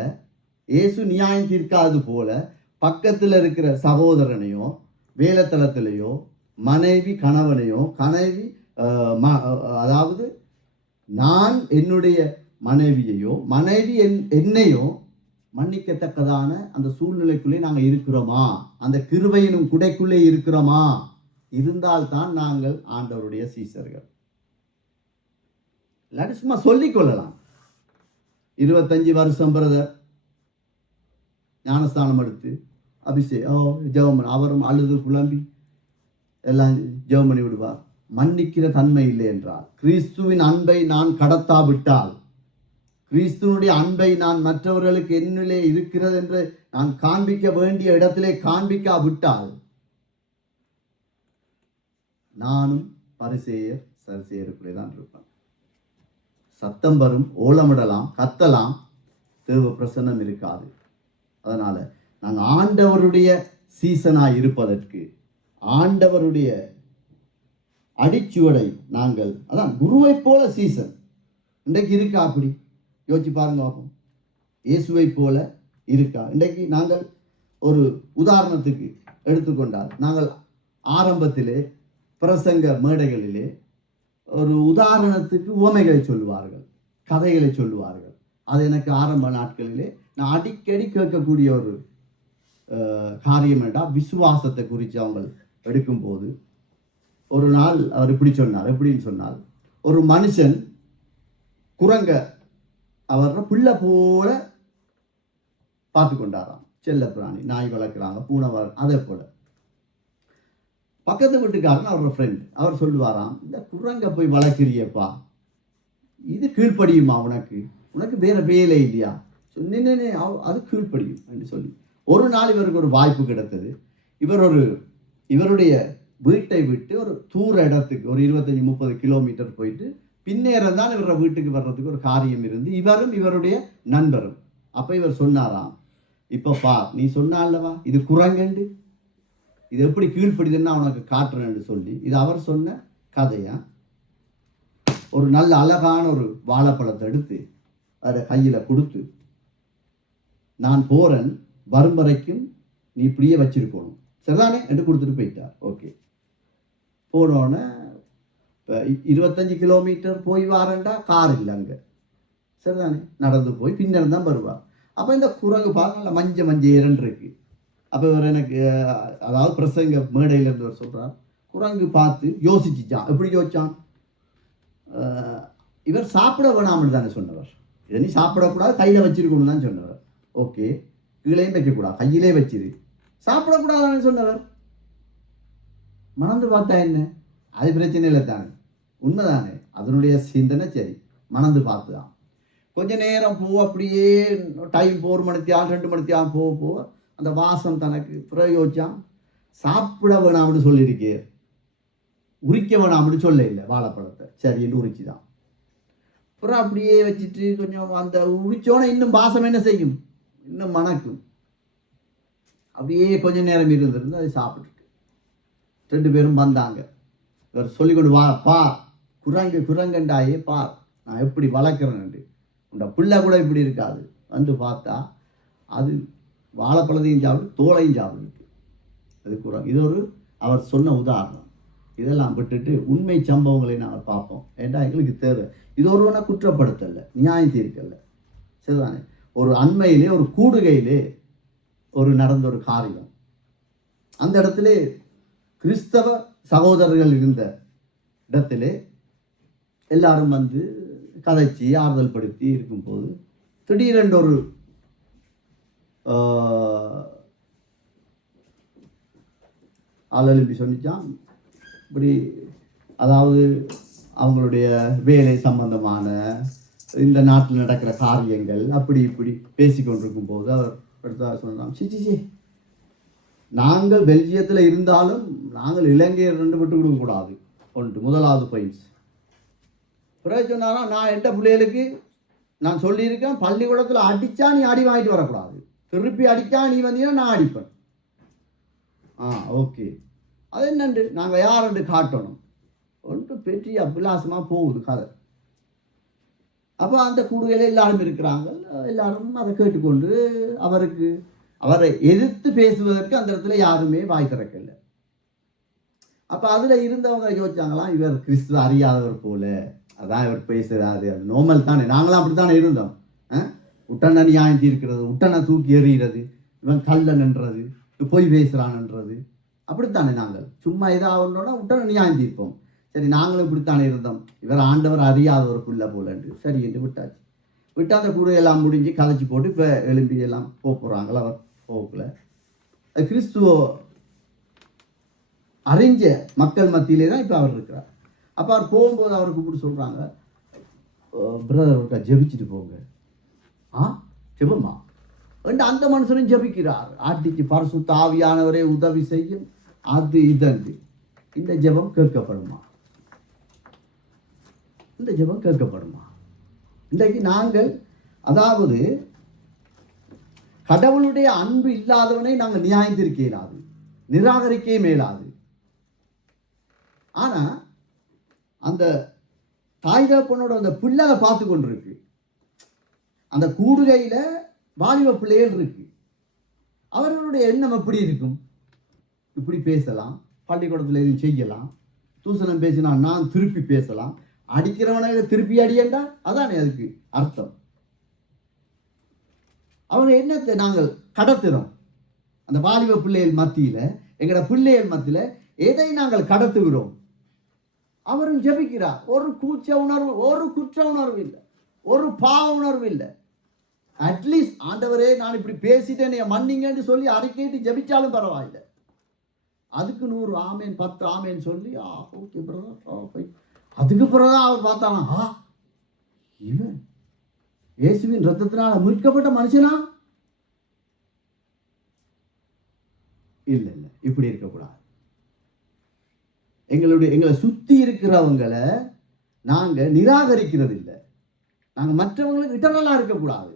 இயேசு நியாயம் தீர்க்காது போல பக்கத்தில் இருக்கிற சகோதரனையோ வேலைத்தளத்திலேயோ மனைவி கணவனையோ அதாவது நான் என்னுடைய மனைவியையோ மனைவி என்னையோ மன்னிக்கத்தக்கதான அந்த சூழ்நிலைக்குள்ளே நாங்கள் இருக்கிறோமா? அந்த கிருபையினும் குடைக்குள்ளே இருக்கிறோமா? இருந்தால்தான் நாங்கள் ஆண்டவருடைய சீசர்கள். இல்லாட்டி சும்மா சொல்லிக் கொள்ளலாம். 25 வருஷம் பிரதர் ஞானஸ்தானம் எடுத்து ஜெபம் அவரும் அழுது புலம்பி எல்லாம் ஜெபம் பண்ணி விடுவார். மன்னிக்கிற தன்மை இல்லை என்றால், கிறிஸ்துவின் அன்பை நான் கடத்தாவிட்டால், கிறிஸ்துவனுடைய அன்பை நான் மற்றவர்களுக்கு என்னிலே இருக்கிறது என்று நான் காண்பிக்க வேண்டிய இடத்திலே காண்பிக்காவிட்டால், நானும் பரிசேயர் சரிசேயருக்குள்ளே தான் இருப்பேன். சத்தம் வரும், ஓலமிடலாம், கத்தலாம், தேவ பிரசன்னம் இருக்காது. அதனால நாங்கள் ஆண்டவருடைய சீசனாய் இருப்பதற்கு, ஆண்டவருடைய அடிச்சுவடை நாங்கள், அதான் குருவை போல சீசன் இன்றைக்கு இருக்கா? அப்படி யோசிச்சு பாருங்க பார்ப்போம். இயேசுவை போல இருக்கா? இன்றைக்கு நாங்கள் ஒரு உதாரணத்துக்கு எடுத்துக்கொண்டால், நாங்கள் ஆரம்பத்திலே பிரசங்க மேடைகளிலே ஒரு உதாரணத்துக்கு உவமைகளை சொல்லுவார்கள், கதைகளை சொல்லுவார்கள். அது எனக்கு ஆரம்ப நாட்களிலே நான் அடிக்கடி கேட்கக்கூடிய ஒரு காரியம் என்றால், விசுவாசத்தை குறித்து அவங்க எடுக்கும்போது ஒரு நாள் அவர் இப்படி சொன்னார். எப்படின்னு சொன்னால், ஒரு மனுஷன் குரங்க அவர் பிள்ளை போல பார்த்து கொண்டாராம். செல்ல பிராணி, நாய் வளர்க்குறாங்க, பூனை அதே போல. பக்கத்து வீட்டுக்காரன் அவரோட ஃப்ரெண்ட், அவர் சொல்லுவாராம், இந்த குரங்க போய் வளர்க்கிறியப்பா, இது கீழ்ப்படியுமா உனக்கு? உனக்கு வேற வேலை இல்லையா? சொன்னேனே அது கீழ்ப்படியும் என்று சொல்லி ஒரு நாள் இவருக்கு ஒரு வாய்ப்பு கிடைத்தது. இவருடைய வீட்டை விட்டு ஒரு தூர இடத்துக்கு ஒரு 25-30 கிலோமீட்டர் போயிட்டு பின்னேறம் தான் இவர வீட்டுக்கு வர்றதுக்கு ஒரு காரியம் இருந்து இவரும் இவருடைய நண்பரும். அப்ப இவர் சொன்னாராம், இப்ப பா நீ சொன்னாலவா இது குரங்கண்டு, இது எப்படி கீழ்ப்படிதுன்னா உனக்கு காட்டுறேன்னு சொல்லி இது அவர் சொன்ன கதையா. ஒரு நல்ல அழகான ஒரு வாழைப்பழத்தை எடுத்து அதை கையில கொடுத்து, நான் போறேன், வரும் வரைக்கும் நீ இப்படியே வச்சிருக்கணும் சரிதானே என்று கொடுத்துட்டு போயிட்டார். ஓகே, போனோடனே 25 கிலோமீட்டர் போய் வாரண்டா கார் இல்லை அங்கே சரிதானே, நடந்து போய் பின்னர் தான் வருவார். அப்போ இந்த குரங்கு பார்க்க நல்லா மஞ்ச இரண்டு இருக்கு. அப்போ இவர் எனக்கு அதாவது பிரசங்க மேடையிலேருந்து அவர் சொல்கிறார், குரங்கு பார்த்து யோசிச்சுச்சான். எப்படி யோசிச்சான்? இவர் சாப்பிட வேணாம்னு தானே சொன்னவர், இதை நீ சாப்பிடக்கூடாது கையில் வச்சிருக்கணும் தான் சொன்னவர். ஓகே, கீழேயும் வைக்கக்கூடாது கையிலே வச்சிரு, சாப்பிடக்கூடாதுன்னு சொன்னவர். மணந்து பார்த்தா என்ன, அது பிரச்சனை இல்லை தானே, உண்மைதானே, அதனுடைய சிந்தனை சரி. மணந்து பார்த்து தான் கொஞ்ச நேரம் அப்படியே டைம் 1 மணி 2 மணி போக அந்த வாசம் தனக்கு பிரயோஜம். சாப்பிட வேணாம்னு சொல்லியிருக்கே, உரிக்க வேணாம்னு சொல்ல இல்லை வாழைப்பழத்தை, சரின்னு உரிச்சுதான். அப்புறம் அப்படியே வச்சுட்டு கொஞ்சம் அந்த உரிச்சோன்னே இன்னும் வாசம் என்ன செய்யும், இன்னும் மணக்கும். அப்படியே கொஞ்ச நேரம் இருந்திருந்து அதை சாப்பிட்டுட்டு 2 பேரும் வந்தாங்க. இவர் சொல்லிக்கொண்டு வா பா குரங்கண்டாயே பார் நான் எப்படி வளர்க்குறேன்னு, உண்ட பிள்ளை கூட இப்படி இருக்காது. வந்து பார்த்தா அது வாழைப்பழத்தையும் சாப்பிட்டு தோலையும் சாப்பிட்டு அது குரங்கு. இது ஒரு அவர் சொன்ன உதாரணம். இதெல்லாம் விட்டுட்டு உண்மை சம்பவங்களை நாங்கள் பார்ப்போம். ஏண்டா எங்களுக்கு தேவை. இது ஒருவனை குற்றப்படுத்தலை, நியாயம் தீர்க்கலை சரிதானே. ஒரு அண்மையிலே ஒரு கூடுகையிலே நடந்த ஒரு காரியம். அந்த இடத்துல கிறிஸ்தவ சகோதரர்கள் இருந்த இடத்திலே எல்லாரும் வந்து கதைச்சி ஆறுதல் படுத்தி இருக்கும்போது திடீரென்று ஒரு ஆள் எழுப்பி சொன்னிச்சான், இப்படி அதாவது அவங்களுடைய வேலை சம்பந்தமான இந்த நாட்டில் நடக்கிற காரியங்கள் அப்படி இப்படி பேசிக்கொண்டிருக்கும் போது அவர் அடுத்த சொன்னான், சி நாங்கள் பெல்ஜியத்தில் இருந்தாலும் நாங்கள் இலங்கையை 2 விட்டு கொடுக்கக்கூடாது. முதலாவது பாயிண்ட்ஸ். பிறகு சொன்னாரா, நான் எந்த பிள்ளைகளுக்கு நான் சொல்லியிருக்கேன், பள்ளிக்கூடத்தில் அடித்தா நீ அடி வாங்கிட்டு வரக்கூடாது, திருப்பி அடித்தா நீ வந்தீங்கன்னா நான் அடிப்பேன். ஓகே, அது என்னண்டு நாங்கள் யாருண்டு காட்டணும் ஒன்று பெரிய அபிலாசமாக போகுது கதை. அப்போ அந்த கூடுகையில் எல்லாரும் இருக்கிறாங்க. எல்லாரும் அதை கேட்டுக்கொண்டு அவரை எதிர்த்து பேசுவதற்கு அந்த இடத்துல யாருமே வாய் திறக்கல. அப்போ அதில் இருந்தவங்க யோசிச்சாங்களாம், இவர் கிறிஸ்துவ அறியாதவர் போல, அதான் இவர் பேசுகிறாரு, அது நோமல் தானே, நாங்களாம் அப்படி தானே இருந்தோம். உட்டனை நியாயம் தீர்க்கிறது, உட்டனை தூக்கி எறிகிறது, இவன் கல்லன்ன்றது, பொய் பேசுகிறான்ன்றது, அப்படித்தானே நாங்கள் சும்மா ஏதாவதுனா உட்டனை நியாயம் தீர்ப்போம். சரி, நாங்களும் இப்படித்தானே இருந்தோம், இவர் ஆண்டவர் அறியாதவர் புள்ள போலன்று சரி என்று விட்டாச்சு. விட்டு அந்த கூட எல்லாம் முடிஞ்சு கதைச்சி போட்டு இப்போ எலும்பி எல்லாம் போகிறாங்கள. அவர் போகல. கிறிஸ்துவ அறிஞ்ச மக்கள் மத்தியிலே தான் இப்போ அவர் இருக்கிறார். அப்போ அவர் போகும்போது அவருக்கு கூப்பிட்டு சொல்கிறாங்க, பிரதர் ஜெபிச்சுட்டு போங்க. ஜெபமா என்று அந்த மனுஷனும் ஜெபிக்கிறார். ஆட்டிக்கு பரிசுத்த ஆவியானவரே உதவி செய்யும், அது இதன்று இந்த ஜெபம் கேட்கப்படுமா? இந்த ஜெபம் கேட்கப்படுமா? இன்றைக்கு நாங்கள் அதாவது கடவுளுடைய அன்பு இல்லாதவனை நாங்கள் நியாயத்திருக்க இயலாது, நிராகரிக்க மேலாது. ஆனா அந்த தாய் தகப்பனோட அந்த பிள்ளை பார்த்து கொண்டிருக்கு. அந்த கூடுகையில வாலிப பிள்ளைகள் இருக்கு. அவர்களுடைய எண்ணம் எப்படி இருக்கும்? இப்படி பேசலாம், பள்ளிக்கூடத்தில் எதுவும் செய்யலாம், தூசணம் பேசினா நான் திருப்பி பேசலாம், அடிக்கிறவனை திருப்பி அடியண்டா, அதானே அதுக்கு அர்த்தம். அவங்க எண்ணத்தை நாங்கள் கடத்துறோம். அந்த வாலிப பிள்ளைகள் மத்தியில, எங்களோட பிள்ளைகள் மத்தியில எதை நாங்கள் கடத்துகிறோம்? அவரும் ஜெபிக்கிறார். ஒரு கூச்ச உணர்வு, ஒரு குற்ற உணர்வு இல்லை, ஒரு பாவ உணர்வு இல்லை. அட்லீஸ்ட் ஆண்டவரே நான் இப்படி பேசிட்டேன் மன்னிங்கன்னு சொல்லி அறிக்கையிட்டு ஜெபிச்சாலும் பரவாயில்லை. அதுக்கு 100 ஆமேன் 10 ஆமேன் சொல்லி ஓகே பிரதர். அதுக்கு பிறகுதான் அவர் பார்த்தாலும் இவன் இயேசுவின் ரத்தத்தினால மீட்கப்பட்ட மனுஷனா? இல்ல இல்ல, இப்படி இருக்கக்கூடாது. எங்களை சுத்தி இருக்கிறவங்களை நாங்க நிராகரிக்கிறது இல்லை. நாங்க மற்றவங்களுக்கு இடரலா இருக்கக்கூடாது.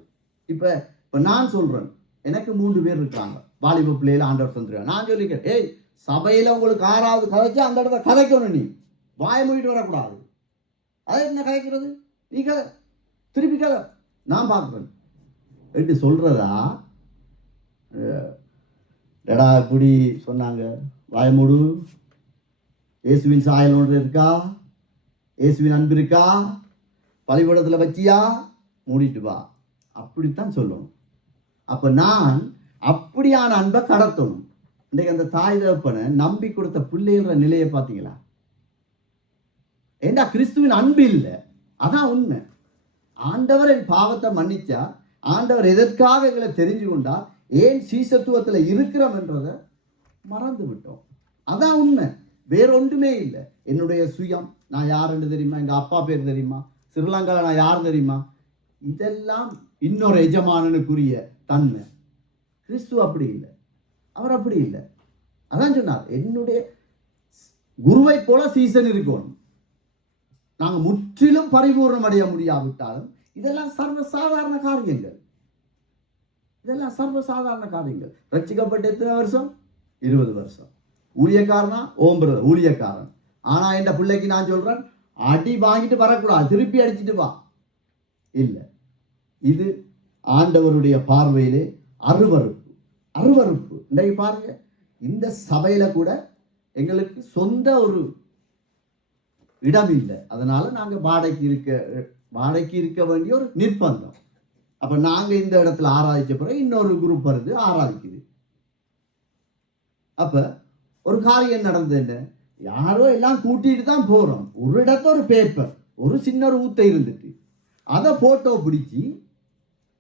இப்ப நான் சொல்றேன், எனக்கு 3 பேர் இருக்காங்க, வாலிப பிள்ளையில ஆண்டவர் தந்துருக்காங்க. நான் சொல்லிக்கிறேன், ஏய் சபையில உங்களுக்கு 6வது கதைச்சா அந்த இடத்த கதைக்கணும், நீ வாய மூடிட்டு வரக்கூடாது. அதை என்ன கதைக்கிறது? நீ கதை, திருப்பி கதை, நான் பார்க்குறேன் எப்படி சொல்றதா? எடா இப்படி சொன்னாங்க, வாய மூடு, இயேசுவின் சாயல் ஒன்று இருக்கா, இயேசுவின் அன்பு இருக்கா, பள்ளிக்கூடத்தில் வச்சியா, மூடிட்டு வா, அப்படித்தான் சொல்லணும். அப்ப நான் அப்படியான அன்பை கடத்தணும். இன்றைக்கு அந்த தாய் தகப்பனை நம்பி கொடுத்த பிள்ளைன்ற நிலையை பார்த்தீங்களா? ஏண்டா கிறிஸ்துவின் அன்பு இல்லை, அதான் உண்மை. ஆண்டவர் என் பாவத்தை மன்னிச்சா, ஆண்டவர் எதற்காக எங்களை தெரிஞ்சு கொண்டா, ஏன் சீசத்துவத்தில் இருக்கிறோம் என்றதை மறந்து விட்டோம். அதான் உண்மை, வேற ஒன்றுமே இல்லை. என்னுடைய சுயம், நான் யாருன்னு தெரியுமா, எங்க அப்பா பேர் தெரியுமா, ஸ்ரீலங்காவில் நான் யார் தெரியுமா, இதெல்லாம் இன்னொரு எஜமானனுக்குரிய தன்மை. கிறிஸ்து அப்படி இல்லை, அவர் அப்படி இல்லை. அதான் சொன்னார், என்னுடைய குருவை போல சீசன் இருக்கணும். நாங்கள் முற்றிலும் பரிபூர்ணம் அடைய முடியாவிட்டாலும் இதெல்லாம் சர்வசாதாரண காரியங்கள். இதெல்லாம் சர்வசாதாரண காரியங்கள். ரட்சிக்கப்பட்ட எத்தனை வருஷம்? 20 வருஷம். ஊழியக்காரனா? ஓம்புறது ஊழியக்காரன். ஆனா என் பிள்ளைக்கு நான் சொல்றேன், அடி வாங்கிட்டு வரக்கூடாது, திருப்பி அடிச்சுட்டு வா. இல்லை, இது ஆண்டவருடைய பார்வையிலே அருவருப்பு. அருவருப்பு. இன்றைக்கு பாருங்க, இந்த சபையில கூட எங்களுக்கு சொந்த ஒரு இடம் இல்லை. அதனால நாங்க வாடகைக்கு இருக்க வேண்டிய ஒரு நிர்பந்தம். அப்ப நாங்க இந்த இடத்துல ஆராதிச்ச பிறகு இன்னொரு குரூப் வருது, ஆராதிக்குது. அப்ப ஒரு காரியம் நடந்தது என்ன, யாரோ எல்லாம் கூட்டிட்டு தான் போறோம். ஒரு இடத்த ஒரு பேப்பர், ஒரு சின்ன ஒரு ஊத்தை இருந்துட்டு அதை போட்டோ பிடிச்சி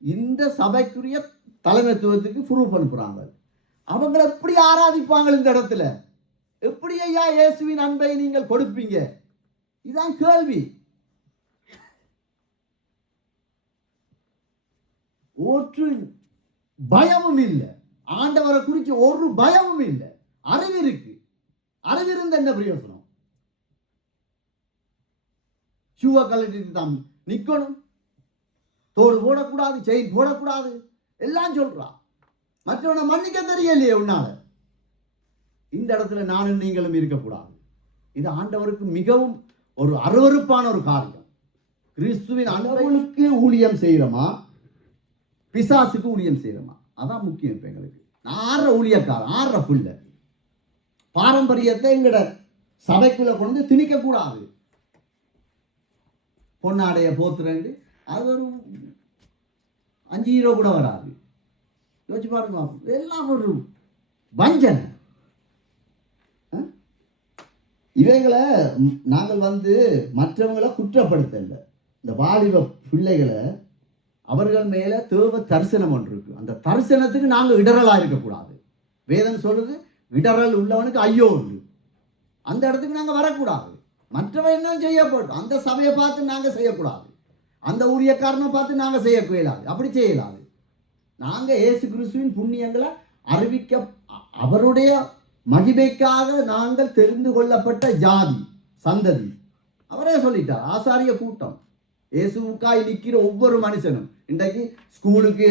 இந்த சபைக்குரிய தலைமைத்துவத்துக்கு ப்ரூஃப் அனுப்புறாங்க. அவங்க எப்படி ஆராதிப்பாங்க இந்த இடத்துல? எப்படி ஐயா இயேசுவின் அன்பை நீங்கள் கொடுப்பீங்க? இதான் கேள்வி. ஒரு பயமும் இல்லை, ஆண்டவரை குறித்து ஒரு பயமும் இல்லை. அறிவு இருக்கு, அறிவு இருந்த என்ன பிரயோசனம்? ஷூவை கழட்டிட்டு தான் நிக்கணும், தோடு போடக்கூடாது, செயின் போடக்கூடாது, எல்லாம் சொல்றா. மற்றவனை மன்னிக்க தெரியலையே உன்னால. இந்த இடத்துல நானும் நீங்களும் இருக்கக்கூடாது. இது ஆண்டவருக்கு மிகவும் ஒரு அருவருப்பான ஒரு காரியம். கிறிஸ்துவின் அன்புக்கு ஊழியம் செய்யறோமா, பிசாசுக்கு ஊழியம் செய்யறோமா? அதான் முக்கியம். இப்ப எங்களுக்கு நான் ஆடுற ஊழியக்காரன், ஆடுற புள்ள பாரம்பரியத்தை எங்கட சபைக்குள்ள கொண்டு திணிக்க கூடாது. பொன்னாடைய போத்துறேன், அது ஒரு 5 ஹீரோ கூட வராது. யோசிச்சு பாருங்க, எல்லாம் ஒரு வஞ்சனை. இவைகளை நாங்கள் மற்றவங்களை குற்றப்படுத்தல. இந்த வாலிப பிள்ளைகளை அவர்கள் மேல தேவ தரிசனம் ஒன்று இருக்கு. அந்த தரிசனத்துக்கு நாங்கள் இடரலா இருக்கக்கூடாது. வேதம் சொல்லுது, இடரல் உள்ளவனுக்கு ஐயோ உண்டு. அந்த இடத்துக்கு நாங்கள் வரக்கூடாது. மற்றவன் என்ன செய்யப்பட்டோம், அந்த சபையை பார்த்து நாங்கள் செய்யக்கூடாது, அந்த ஊழியக்காரனை பார்த்து நாங்கள் செய்யக்கூடாது, அப்படி செய்யலாது. நாங்கள் இயேசு கிறிஸ்துவின் புண்ணியங்களை அறிவிக்க, அவருடைய மகிமைக்காக நாங்கள் தெரிந்து கொள்ளப்பட்ட ஜாதி சந்ததி. அவரே சொல்லிட்டார், ஆசாரிய கூட்டம். இயேசுக்காய் நிற்கிற ஒவ்வொரு மனுஷனும். இன்றைக்கு ஸ்கூலுக்கு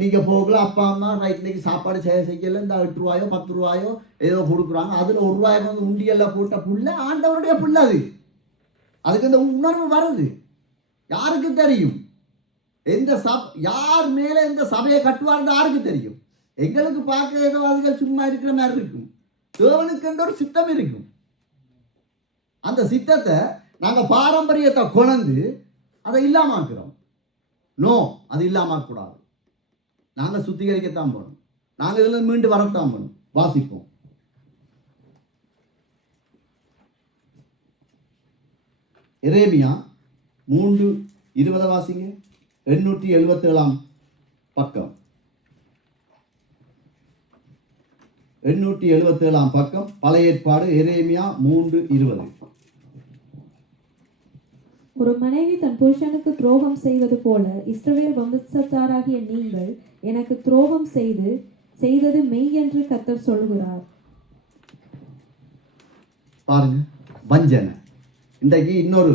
நீங்க போகல, அப்பா அம்மா ரைட் இன்னைக்கு சாப்பாடு செய்யல, இந்த 8 ரூபாயோ 10 ரூபாயோ ஏதோ கொடுக்குறாங்க, அதுல 1 ரூபாய் உண்டியெல்லாம் போட்ட புள்ள ஆண்டவருடைய புள்ள. அதுக்கு இந்த உணர்வு வருது. யாருக்கு தெரியும் எந்த யார் மேல இந்த சபையை கட்டுவார்னு யாருக்கு தெரியும்? எங்களுக்கு பார்க்க ஏதோ அதுகள் சும்மா இருக்கிற மாதிரி இருக்கும். தேவனுக்கு என்ற ஒரு சித்தம் இருக்கும். அந்த சித்தத்தை நாங்க பாரம்பரியத்தை கொண்டு அதை இல்லாமக்கிறோம். நோ, அது இல்லாமக்கூடாது. நாங்க சுத்திகரிக்கத்தான் போகணும். நாங்க இதுல மீண்டு வரத்தான் போகணும். வாசிப்போம். எரேமியா 3:20 வாசிங்க. 877 பக்கம். 877 பக்கம், பழைய ஏற்பாடு, எரேமியா 3:20. ஒரு மனைவி தன் புருஷனுக்கு துரோகம் செய்வது போல இஸ்ரவேல் வம்சத்தாராகிய நீங்கள் எனக்கு துரோகம் செய்தது மெய் என்று கர்த்தர் சொல்கிறார். பாருங்க, வஞ்சனை. இன்றைக்கு இன்னொரு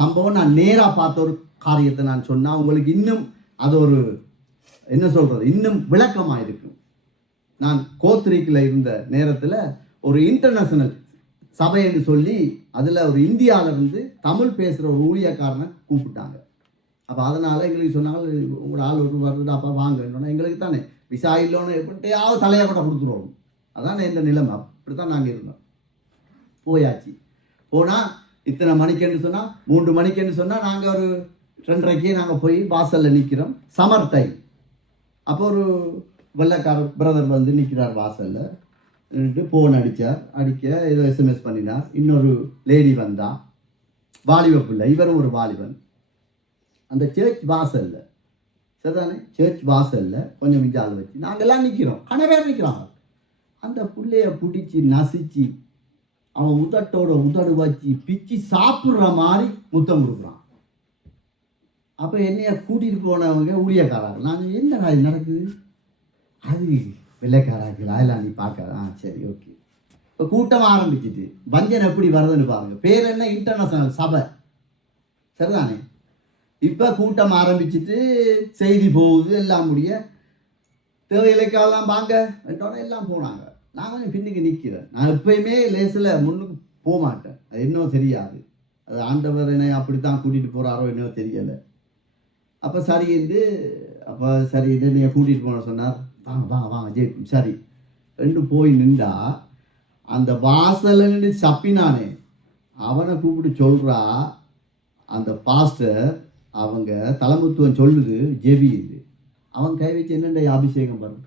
சம்பவம் நான் நேரா பார்த்த ஒரு காரியத்தை நான் சொன்னா உங்களுக்கு இன்னும் அது ஒரு என்ன சொல்றது இன்னும் விளக்கமா இருக்கும். நான் கோத்ரிக்கில் இருந்த நேரத்தில் ஒரு இன்டர்நேஷனல் சபை என்று சொல்லி அதில் ஒரு இந்தியாவிலிருந்து தமிழ் பேசுகிற ஒரு ஊழியக்காரனை கூப்பிட்டாங்க. அப்போ அதனால் எங்களுக்கு சொன்னாங்க, உங்களோட ஆள் ஒரு வருடாப்பா வாங்கன்னு. எங்களுக்கு தானே விசா இல்லைன்னு எப்படியாவது தலையை கூட கொடுத்துருவோம். அதான் இந்த நிலைமை. அப்படி தான் நாங்கள் இருந்தோம். போயாச்சு. போனால் இத்தனை மணிக்குன்னு சொன்னால் 3 மணிக்குன்னு சொன்னால் நாங்கள் ஒரு 2:30 நாங்கள் போய் வாசலில் நிற்கிறோம். Summer time. அப்போ ஒரு வெள்ளைக்கார பிரதர் வந்து நிற்கிறார் வாசலில். ஃபோன் அடிக்க ஏதோ எஸ்எம்எஸ் பண்ணினார். இன்னொரு லேடி வந்தா, வாலிப பிள்ளை, இவரும் ஒரு வாலிபன். அந்த சர்ச் வாசலில், சரிதானே, சர்ச் வாசலில் கொஞ்சம் மிஞ்சால் வச்சு நாங்கள்லாம் நிற்கிறோம். பேர் நிற்கிறாங்க. அந்த பிள்ளைய பிடிச்சி நசிச்சு அவன் உதடு வச்சு பிச்சு சாப்பிட்ற மாதிரி முத்தம் கொடுக்குறான். அப்போ என்னைய கூட்டிகிட்டு போனவங்க ஊழியக்காரர்கள். நாங்கள் என்னடா இது நடக்குது, அது வெள்ளைக்காரர்கள் அதெல்லாம் நீ பார்க்க, சரி ஓகே. இப்போ கூட்டம் ஆரம்பிச்சிட்டு வஞ்சனை எப்படி வருதுன்னு பாருங்க. பேர் என்ன, இன்டர்நேஷனல் சபை, சரிதானே. இப்போ கூட்டம் ஆரம்பிச்சுட்டு செய்தி போகுது, எல்லாம் முடிய தேவையிலைக்கெல்லாம் வாங்க என்றோட எல்லாம் போனாங்க. நான் கொஞ்சம் பின்னுக்கு நிற்கிறேன். நான் எப்பயுமே லேசில் முன்னுக்கு போக மாட்டேன். அது இன்னும் தெரியாது, அது ஆண்டவர் என்னை அப்படித்தான் கூட்டிகிட்டு போகிறாரோ இன்னும் தெரியலை. அப்போ சரி நீங்கள் கூட்டிகிட்டு போன சொன்னார். வாங்க ஜெய், சரி ரெண்டு போய் நின்றா அந்த வாசல்ல நின்று சப்பினானே அவனை கூப்பிட்டு சொல்கிறா, அந்த பாஸ்டர் அவங்க தலைமுத்துவம் சொல்லுது ஜெபி இது. அவன் கை வச்சு என்னென்ன அபிஷேகம் வரும்,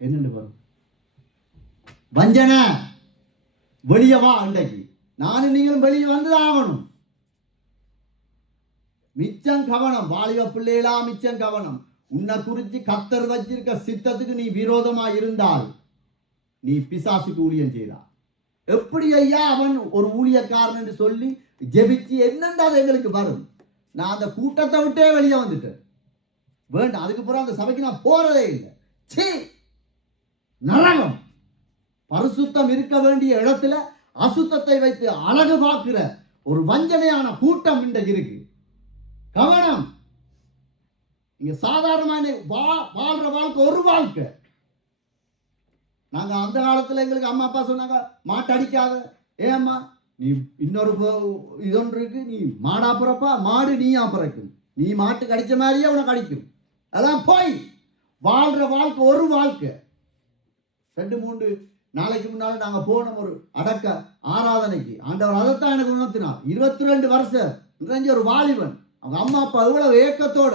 என்னென்ன வரும், வஞ்சனை வெளியே வா. அன்றைக்கு நானும் நீங்களும் வெளியே வந்து ஆகணும். மிச்சம் கவனம், வாலிப பிள்ளைகளா மிச்சம் கவனம். உன்னை குறித்து கர்த்தர் வச்சிருக்க சித்தத்துக்கு நீ விரோதமா இருந்தால் நீ பிசாசுக்கு ஊழியம் செய்தா. எப்படி ஐயா அவன் ஒரு ஊழியக்காரன் என்று சொல்லி ஜெபிச்சு என்னண்டா எங்களுக்கு வரும். நான் அந்த கூட்டத்தை விட்டே வெளியே வந்துட்டேன். வேண்டாம், அதுக்கு பிறகு அந்த சபைக்கு நான் போறதே இல்லை. சீ, நரகம். பரிசுத்தம் இருக்க வேண்டிய இடத்துல அசுத்தத்தை வைத்து அழகு பார்க்கிற ஒரு வஞ்சனையான கூட்டம் இன்றைக்கு இருக்கு. கவனம். இங்க சாதாரணமான வாழ்ற வாழ்க்கை ஒரு வாழ்க்கை. நாங்க அந்த காலத்துல எங்களுக்கு அம்மா அப்பா சொன்னாங்க, மாட்டு அடிக்காத. ஏம்மா, நீ இன்னொரு இதொன்று இருக்கு, நீ மாடா பிறப்பா, மாடு நீயா பிறக்கும், நீ மாட்டு கடிச்ச மாதிரியே உனக்கு அடிக்கும். அதான் போய் வாழ்ற வாழ்க்கை ஒரு வாழ்க்கை. 2-3 நாளைக்கு முன்னால நாங்க போனோம் ஒரு அடக்க ஆராதனைக்கு. ஆண்டவர் அதைத்தான் எனக்கு உணர்த்தினார். 22 வருஷம் நிறைஞ்ச ஒரு வாலிபன். அவங்க அம்மா அப்பா எவ்வளவு ஏக்கத்தோட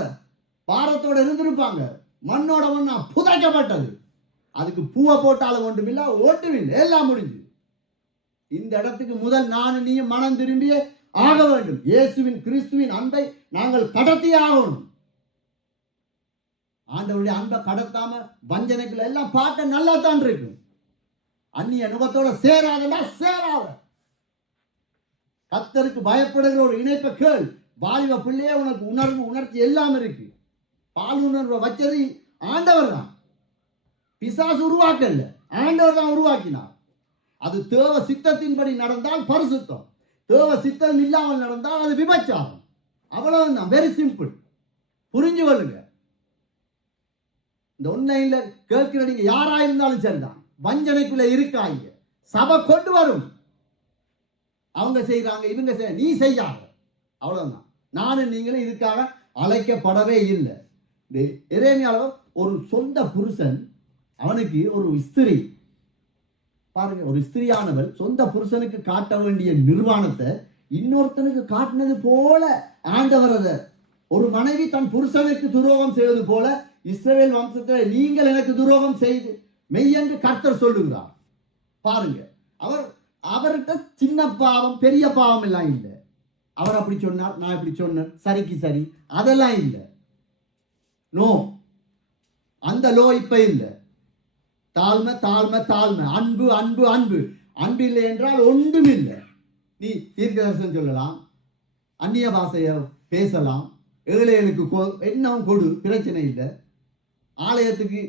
பாரத்தோட இருந்திருப்பாங்க. மண்ணோட மண்ணா புதைக்கப்பட்டது. அதுக்கு பூவை போட்டாலும் ஒன்றுமில்லை, ஓட்டுமில்லை, எல்லாம் முடிஞ்சு. இந்த இடத்துக்கு முதல் நானும் நீயும் மனம் திரும்பியே ஆக வேண்டும். இயேசுவின் கிறிஸ்துவின் அன்பை நாங்கள் கடத்தி ஆகணும். ஆண்டவருடைய அன்பை கடத்தாம வஞ்சனைக்குள்ள எல்லாம் பார்க்க நல்லா தான் இருக்கும். அந்நிய நுகத்தோட சேராதா சேராத. கர்த்தருக்கு பயப்படுகிற ஒரு இணைப்பை கேள். வாலிப பிள்ளையே உனக்கு உணர்ச்சி எல்லாம் இருக்கு. பால் உணர்வை வச்சது ஆண்டவர் தான். பிசாசு உருவாக்கல, ஆண்டவர் தான் உருவாக்கினார். அது தேவ சித்தத்தின்படி நடந்தால் பரிசுத்தம், தேவ சித்தம் இல்லாமல் நடந்தால் அது விபச்சாரம். அவ்வளவுதான். Very simple. புரிஞ்சு கொள்ளுங்க. இந்த ஒன்லைன்ல கேட்கிற நீங்க யாரா இருந்தாலும் சரிதான், வஞ்சனைக்குள்ள இருக்காங்க. சபை கொண்டு வரும். அவங்க செய்யறாங்க, இவங்க செய்ய, நீ செய்யாத. அவ்வளவுதான். நானும் நீங்களும் இதுக்காக அழைக்கப்படவே இல்லை. எரேமியால ஒரு சொந்த புருஷன், அவனுக்கு ஒரு ஸ்திரீ பாருங்க, ஒரு ஸ்திரியானவள் சொந்த புருஷனுக்கு காட்ட வேண்டிய நிர்வாணத்தை இன்னொருத்தனுக்கு காட்டினது போல ஆண்டவர் அதை, ஒரு மனைவி தன் புருஷனுக்கு துரோகம் செய்வது போல இஸ்ரவேல் வம்சத்தை நீங்கள் எனக்கு துரோகம் செய்து மெய்யென்று கர்த்தர் சொல்லுகிறார். பாருங்க, அவர்கிட்ட சின்ன பாவம் பெரிய பாவம் எல்லாம் இல்லை. அவர் அப்படி சொன்னார், நான் இப்படி சொன்னேன், சரிக்கு சரி, அதெல்லாம் இல்லை. நோ, அந்த லோ இப்ப இல்லை. தாழ்மை தாழ்மை தாழ்மை, அன்பு அன்பு அன்பு. அன்பு இல்லை என்றால் ஒன்றும் இல்லை. நீ தீர்க்க தரிசனம் சொல்லலாம், அந்நிய பாஷையை பேசலாம், ஏழைகளுக்கு என்னவும் கொடு, பிரச்சனை இல்லை. ஆலயத்துக்கு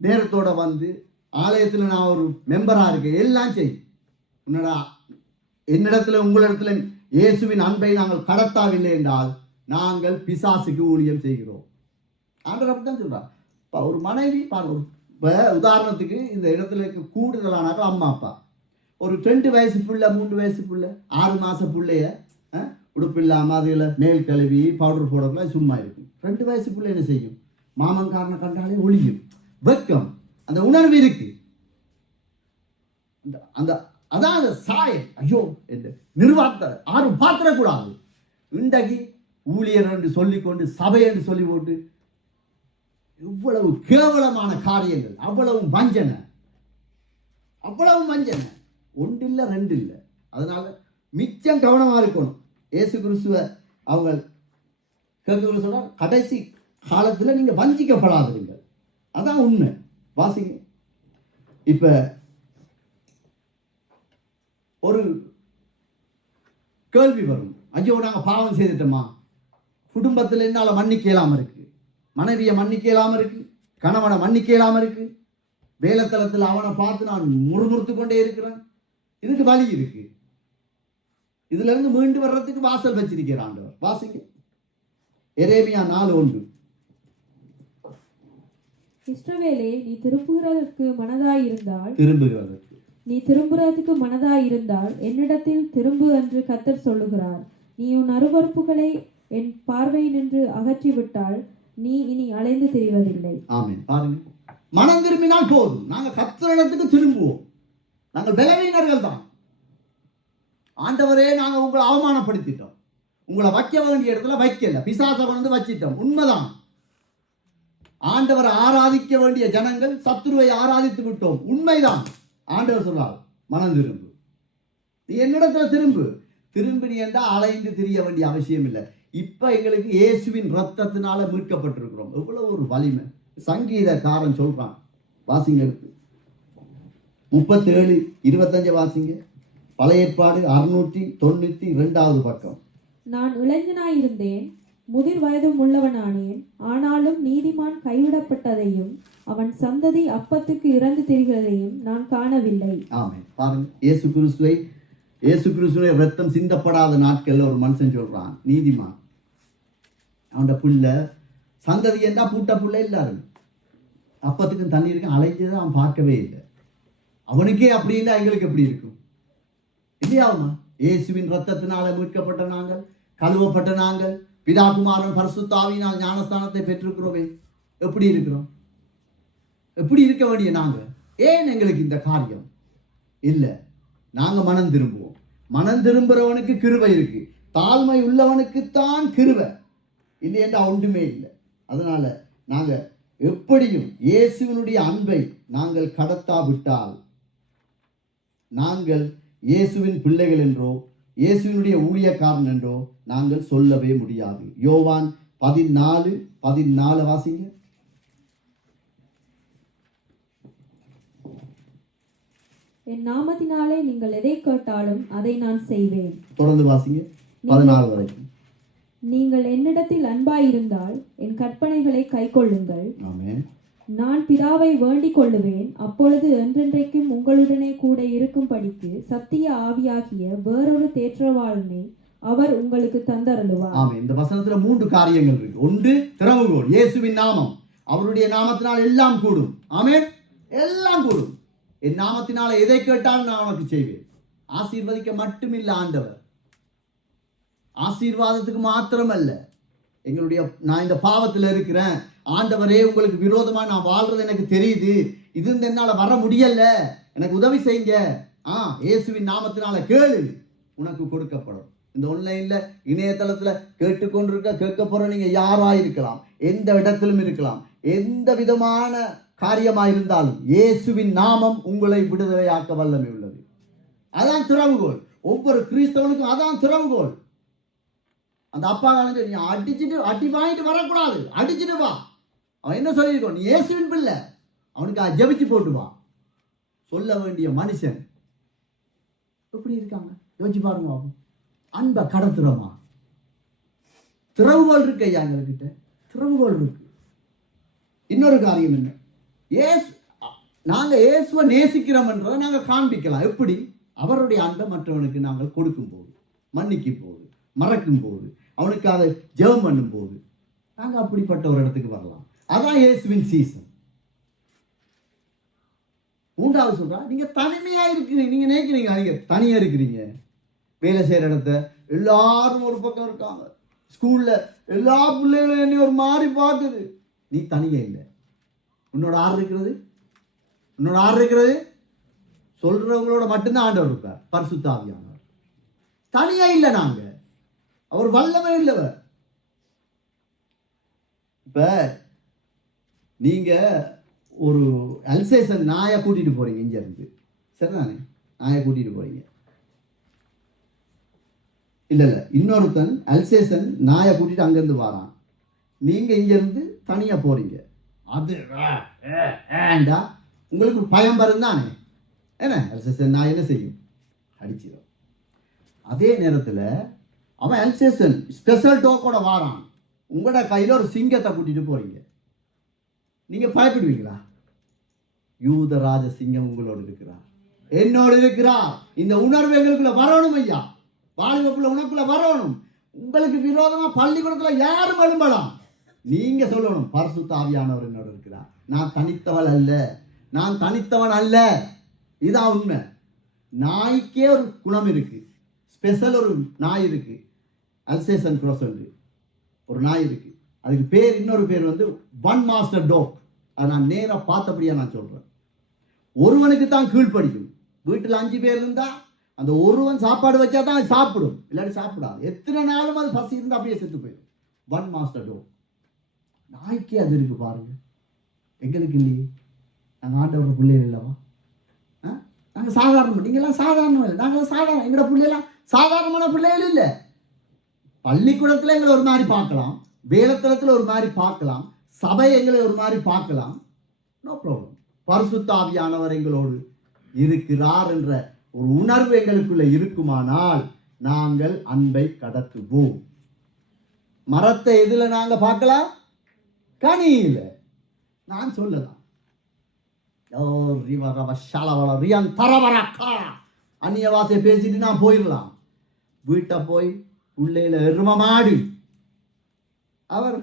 நேரத்தோட வந்து ஆலயத்தில் நான் ஒரு மெம்பராக இருக்கேன், எல்லாம் செய். என்னிடத்துல உங்களிடத்துல இயேசுவின் அன்பை நாங்கள் கடத்தாவில்லை என்றால் நாங்கள் பிசாசுக்கு ஊழியம் செய்கிறோம். ஆண்டவர் அப்படித்தான் சொல்றார். ஒரு மனைவி இப்போ உதாரணத்துக்கு இந்த இடத்துல இருக்க கூடுதலானாக்க அம்மா அப்பா ஒரு 2 வயசு புள்ள, 3 வயசு புள்ள, 6 மாச பிள்ளைய உடுப்பு இல்லாமல் அதில் மேல் கழுவி பவுடர் போடக்குள்ள சும்மா இருக்கும். 2 வயசு பிள்ளை என்ன செய்யும்? மாமன்காரனை கண்டாலே ஒளியும், வெக்கம், அந்த உணர்வு இருக்கு. அந்த அதான் அந்த சாயம். ஐயோ என்று நிர்வாகத்தை யாரும் பார்த்துடக்கூடாது. இன்றைக்கு ஊழியர் என்று சொல்லிக்கொண்டு சபை என்று சொல்லி போட்டு இவ்வளவு கேவலமான காரியங்கள், அவ்வளவு வஞ்சனை, ஒன்றில்லை 2 இல்லை. அதனால மிச்சம் கவனமா இருக்கணும். இயேசு கிறிஸ்துவ அவங்க கேட்க சொல்றார், கடைசி காலத்துல நீங்க வஞ்சிக்கப்படாதீங்க. அதான் உண்மை. வாசிங்க. இப்ப ஒரு கேள்வி வரும், ஐயோ நாங்க பாவம் செய்துட்டோமா, குடும்பத்தில் என்னால மன்னிக்க இயலாம இருக்கு, மனைவியை மன்னிக்க இயலாம இருக்கு, கணவனை மன்னிக்க இயலாம இருக்கு, வேலைத்தளத்தில் அவனை பார்த்து நான் முறுமுறுத்து கொண்டே இருக்கிறேன். இதுக்கு வழி இருக்கு. இதுல இருந்து மீண்டு வர்றதுக்கு வாசல் வச்சிருக்கிறான் ஆண்டவர். வாசிங்க. எரேமியா 4:1. இஸ்ரவேலே, நீ திரும்புகிறதற்கு மனதாயிருந்தால் என்னிடத்தில் திரும்பு என்று கர்த்தர் சொல்லுகிறார். நீ உன் அருவருப்புகளை என் பார்வை நின்று அகற்றிவிட்டால் நீ இனி அலைந்து திரிவதில்லை. ஆமென். பாருங்க, மனம் திரும்பினால் போதும். நாங்கள் கர்த்தரிடத்துக்கு திரும்புவோம். நாங்கள் பலவீனர்கள் தான். ஆண்டவரே, நாங்கள் உங்களை அவமானப்படுத்திட்டோம், உங்களை வைக்க வேண்டிய இடத்துல வைக்கல, பிசாசை கொண்டு வச்சிட்டோம். உண்மைதான். ஆண்டவரை ஆராதிக்க வேண்டிய ஜனங்கள் சத்துருவை ஆராதித்து விட்டோம். உண்மைதான். ஆண்டவர் சொல்றார், மனம் திரும்பு, நீ என்னிடத்துல திரும்பி நீ என்றால் அலைந்து திரிய வேண்டிய அவசியம் இல்லை. இப்ப எங்களுக்கு இயேசுவின் ரத்தத்தினால மீட்கப்பட்டிருக்கிறோம். எவ்வளவு ஒரு வலிமை. சங்கீதக்காரன் சொல்றான், வாசிங்க 37:25 வாசிங்க. பழைய ஏற்பாடு 692 பக்கம். நான் இளைஞனாயிருந்தேன், முதிர் வயதும் உள்ளவனானேன், ஆனாலும் நீதிமான் கைவிடப்பட்டதையும் அவன் சந்ததி அப்பத்துக்கு இறந்து திரிகிறதையும் நான் காணவில்லை. ஆமென். பாருங்க, இயேசு கிறிஸ்துவை ரத்தம் சிந்தப்படாத நாட்கள்ல ஒரு மனுஷன் சொல்றான், நீதிமான். அவனோட புள்ள சந்ததி என்றா பூட்ட புள்ள எல்லாரும் அப்பத்துக்கும் தண்ணீருக்கும் அழைச்சதை அவன் பார்க்கவே இல்லை. அவனுக்கே அப்படி இல்லை, எங்களுக்கு எப்படி இருக்கும் இல்லையாவுமா? இயேசுவின் ரத்தத்தினால மீட்கப்பட்ட நாங்கள், கழுவப்பட்ட நாங்கள், பிதாகுமாரன் பரிசுத்த ஆவியினால் ஞானஸ்தானத்தை பெற்றிருக்கிறோமே. எப்படி இருக்கிறோம்? எப்படி இருக்க வேண்டிய நாங்கள்? ஏன் எங்களுக்கு இந்த காரியம் இல்லை? நாங்க மனம் திரும்புவோம். மனம் திரும்புறவனுக்கு கிருபை இருக்கு, தாழ்மை உள்ளவனுக்குத்தான் கிருபை இல்லை என்றா ஒன்றுமே இல்லை. அதனால நாங்க எப்படியும் இயேசுவினுடைய அன்பை நாங்கள் கடத்தாவிட்டால் நாங்கள் இயேசுவின் பிள்ளைகள் என்றோ இயேசுவினுடைய ஊழியக்காரன் என்றோ நாங்கள் சொல்லவே முடியாது. யோவான் 14:14 வாசிங்க. என் நாமத்தினாலே நீங்கள் எதை கேட்டாலும் அதை நான் செய்வேன். தொடர்ந்து வாசிங்க 14 வரைக்கும். நீங்கள் என்னிடத்தில் அன்பாயிருந்தால் என் கற்பனைகளை கைக்கொள்ளுங்கள். ஆமென். நான் பிதாவை வேண்டிக் கொள்ளுவேன், அப்பொழுது என்றென்றைக்கும் உங்களுடனே கூட இருக்கும்படிக்கு சத்திய ஆவியாகிய வேறொரு தேற்றவாளனை அவர் உங்களுக்கு தந்தருளுவார். ஆமென். இந்த வசனத்துல 3 காரியங்கள் இருக்கு. ஒன்று, திறவுகோல், இயேசுவின் நாமம். அவருடைய நாமத்தினால் எல்லாம் கூடும். ஆமென். எல்லாம் கூடும். என் நாமத்தினால எதை கேட்டாலும் நான் உனக்கு செய்வேன். ஆசீர்வதிக்க மட்டுமில்லை ஆண்டவர், ஆசீர்வாதத்துக்கு மாத்திரமல்ல. நான் இந்த பாவத்தில் இருக்கிறேன், ஆண்டவரே உங்களுக்கு விரோதமா நான் வாழ்றது எனக்கு தெரியுது, இது என்னால வர முடியல, எனக்கு உதவி செய்யுங்க. இயேசுவின் நாமத்தினால கேளு, உனக்கு கொடுக்கப்படும். இந்த ஆன்லைன்ல இணையதளத்துல கேட்க போற நீங்க யாரா இருக்கலாம், எந்த இடத்திலும் இருக்கலாம், எந்த விதமான காரியமா இருந்தாலும் இயேசுவின் நாமம் உங்களை விடுதலையாக்க வல்லமை உள்ளது. அதான் திறவுகோல். ஒவ்வொரு கிறிஸ்தவனுக்கும் அதான் திறவுகோல். அந்த அப்பா காலஞ்சு நீ அடி வாங்கிட்டு வரக்கூடாது, அடிச்சுட்டு வா. அவன் என்ன சொல்லியிருக்கோம், நீ இயேசுவின் பிள்ளை, அவனுக்கு ஜெபிச்சு போட்டு வா சொல்ல வேண்டிய மனுஷன் எப்படி இருக்காங்க யோசிச்சு பாருங்க. அன்பை கடத்துறோமா? திறவுகோல் இருக்கு ஐயா, எங்ககிட்ட திறவுகோல் இருக்கு. இன்னொரு காரியம் என்ன, நாங்கள் இயேசுவை நேசிக்கிறோம்ன்றதை நாங்கள் காண்பிக்கலாம். எப்படி? அவருடைய அன்பை மற்றவனுக்கு நாங்கள் கொடுக்கும் போது, மன்னிக்கும் போது, மறக்கும் போது, அவனுக்காக ஜெபம் பண்ணும் போது நாங்கள் அப்படிப்பட்ட ஒரு இடத்துக்கு வரலாம். அதான் இயேசுவின் சீசன். மூன்றாவது சொல்றா, நீங்க தனிமையா இருக்கிறீங்க. நீங்க நினைக்கிறீங்க நீங்க தனியா இருக்கிறீங்க. வேலை செய்யற இடத்த எல்லாரும் ஒரு பக்கம் இருக்காங்க, ஸ்கூல்ல எல்லா பிள்ளைகளும் என்ன ஒரு மாதிரி பார்க்குது. நீ தனியா இல்லை. உன்னோட ஆறு இருக்கிறது, உன்னோட ஆறு இருக்கிறது சொல்றவங்களோட மட்டும்தான் ஆண்டவர் இருப்பார், பரிசுத்த ஆவியானவர். தனியா இல்லை நாங்க, அவர் வல்லமை இல்லவர். இப்ப நீங்க ஒரு அல்சேசன் நாயை கூட்டிட்டு போறீங்க இங்க இருந்து, சரிதானே? நாயை கூட்டிட்டு போறீங்க. இல்ல இன்னொருத்தன் அல்சேசன் நாயை கூட்டிட்டு அங்கிருந்து வாரான். நீங்க இங்க இருந்து தனியா போறீங்க. அது உங்களுக்கு பயம் வரும் தானே? என்ன அல்சேசன் நாய் என்ன செய்யும்? அடிச்சிடும். அதே நேரத்தில் அவன் அல்சேசன் ஸ்பெஷல் டோக்கோட வாரான். உங்களோட கையில் ஒரு சிங்கத்தை கூட்டிட்டு போறீங்க. நீங்க பயப்படுவீங்களா? யூதராஜ சிங்கம் உங்களோடு இருக்கிறார், என்னோடு இருக்கிறார். இந்த உணர்வு எங்களுக்குள்ள வரணும் ஐயா. வாழ்வுக்குள்ள உனக்குள்ள வரணும். உங்களுக்கு விரோதமா பள்ளிக்கூடத்துல யாரும் எழும்பலாம். நீங்க சொல்லணும், பரிசுத்த ஆவியானவர் என்னோடு இருக்கிறார். நான் தனித்தவள் அல்ல, நான் தனித்தவன் அல்ல. இதான் உண்மை. நாய்க்கே ஒரு குணம் இருக்கு, ஸ்பெஷல் ஒரு நாய் இருக்கு, அல்சேசன் கிராஸ் ஒரு நாய் இருக்கு. அதுக்கு பேர், இன்னொரு பேர் வந்து ஒன் மாஸ்டர் டாக். அதை நான் நேராக பார்த்தபடியா நான் சொல்றேன். ஒருவனுக்கு தான் கீழ்ப்படிக்கும். வீட்டில் 5 பேர் இருந்தா அந்த ஒருவன் சாப்பாடு வச்சா தான் அது சாப்பிடும், இல்லாட்டி சாப்பிடாது. எத்தனை நாளும் அது பசி இருந்து அப்படியே செத்து போயிடும். One master talk. நாய்க்கே அது இருக்கு பாருங்க. எங்களுக்கு இல்லையே. நாங்கள் ஆண்டவர் பிள்ளைகள் இல்லவா? நாங்கள் சாதாரண, நீங்கள்லாம் சாதாரணம் இல்லை, நாங்கள் சாதாரண, எங்களோட பிள்ளைலாம் சாதாரணமான பிள்ளைகள் இல்லை. பள்ளிக்கூடத்தில் எங்களை ஒரு மாதிரி பார்க்கலாம், வேலைத்தளத்தில் ஒரு மாதிரி பார்க்கலாம், சபை எங்களை ஒரு மாதிரி பார்க்கலாம். No problem. பரிசுத்த ஆவியானவர் எங்களோடு இருக்கிறார் என்ற ஒரு உணர்வு எங்களுக்குள்ள இருக்குமானால் நாங்கள் அன்பை கடத்துவோம். மரத்தை எதுல நாங்க பார்க்கலாம்? கனியில. நான் சொல்லலாம், அந்நிய வாசையை பேசிட்டு நான் போயிடலாம். வீட்டை போய் பிள்ளையில எரும மாடு. அவர்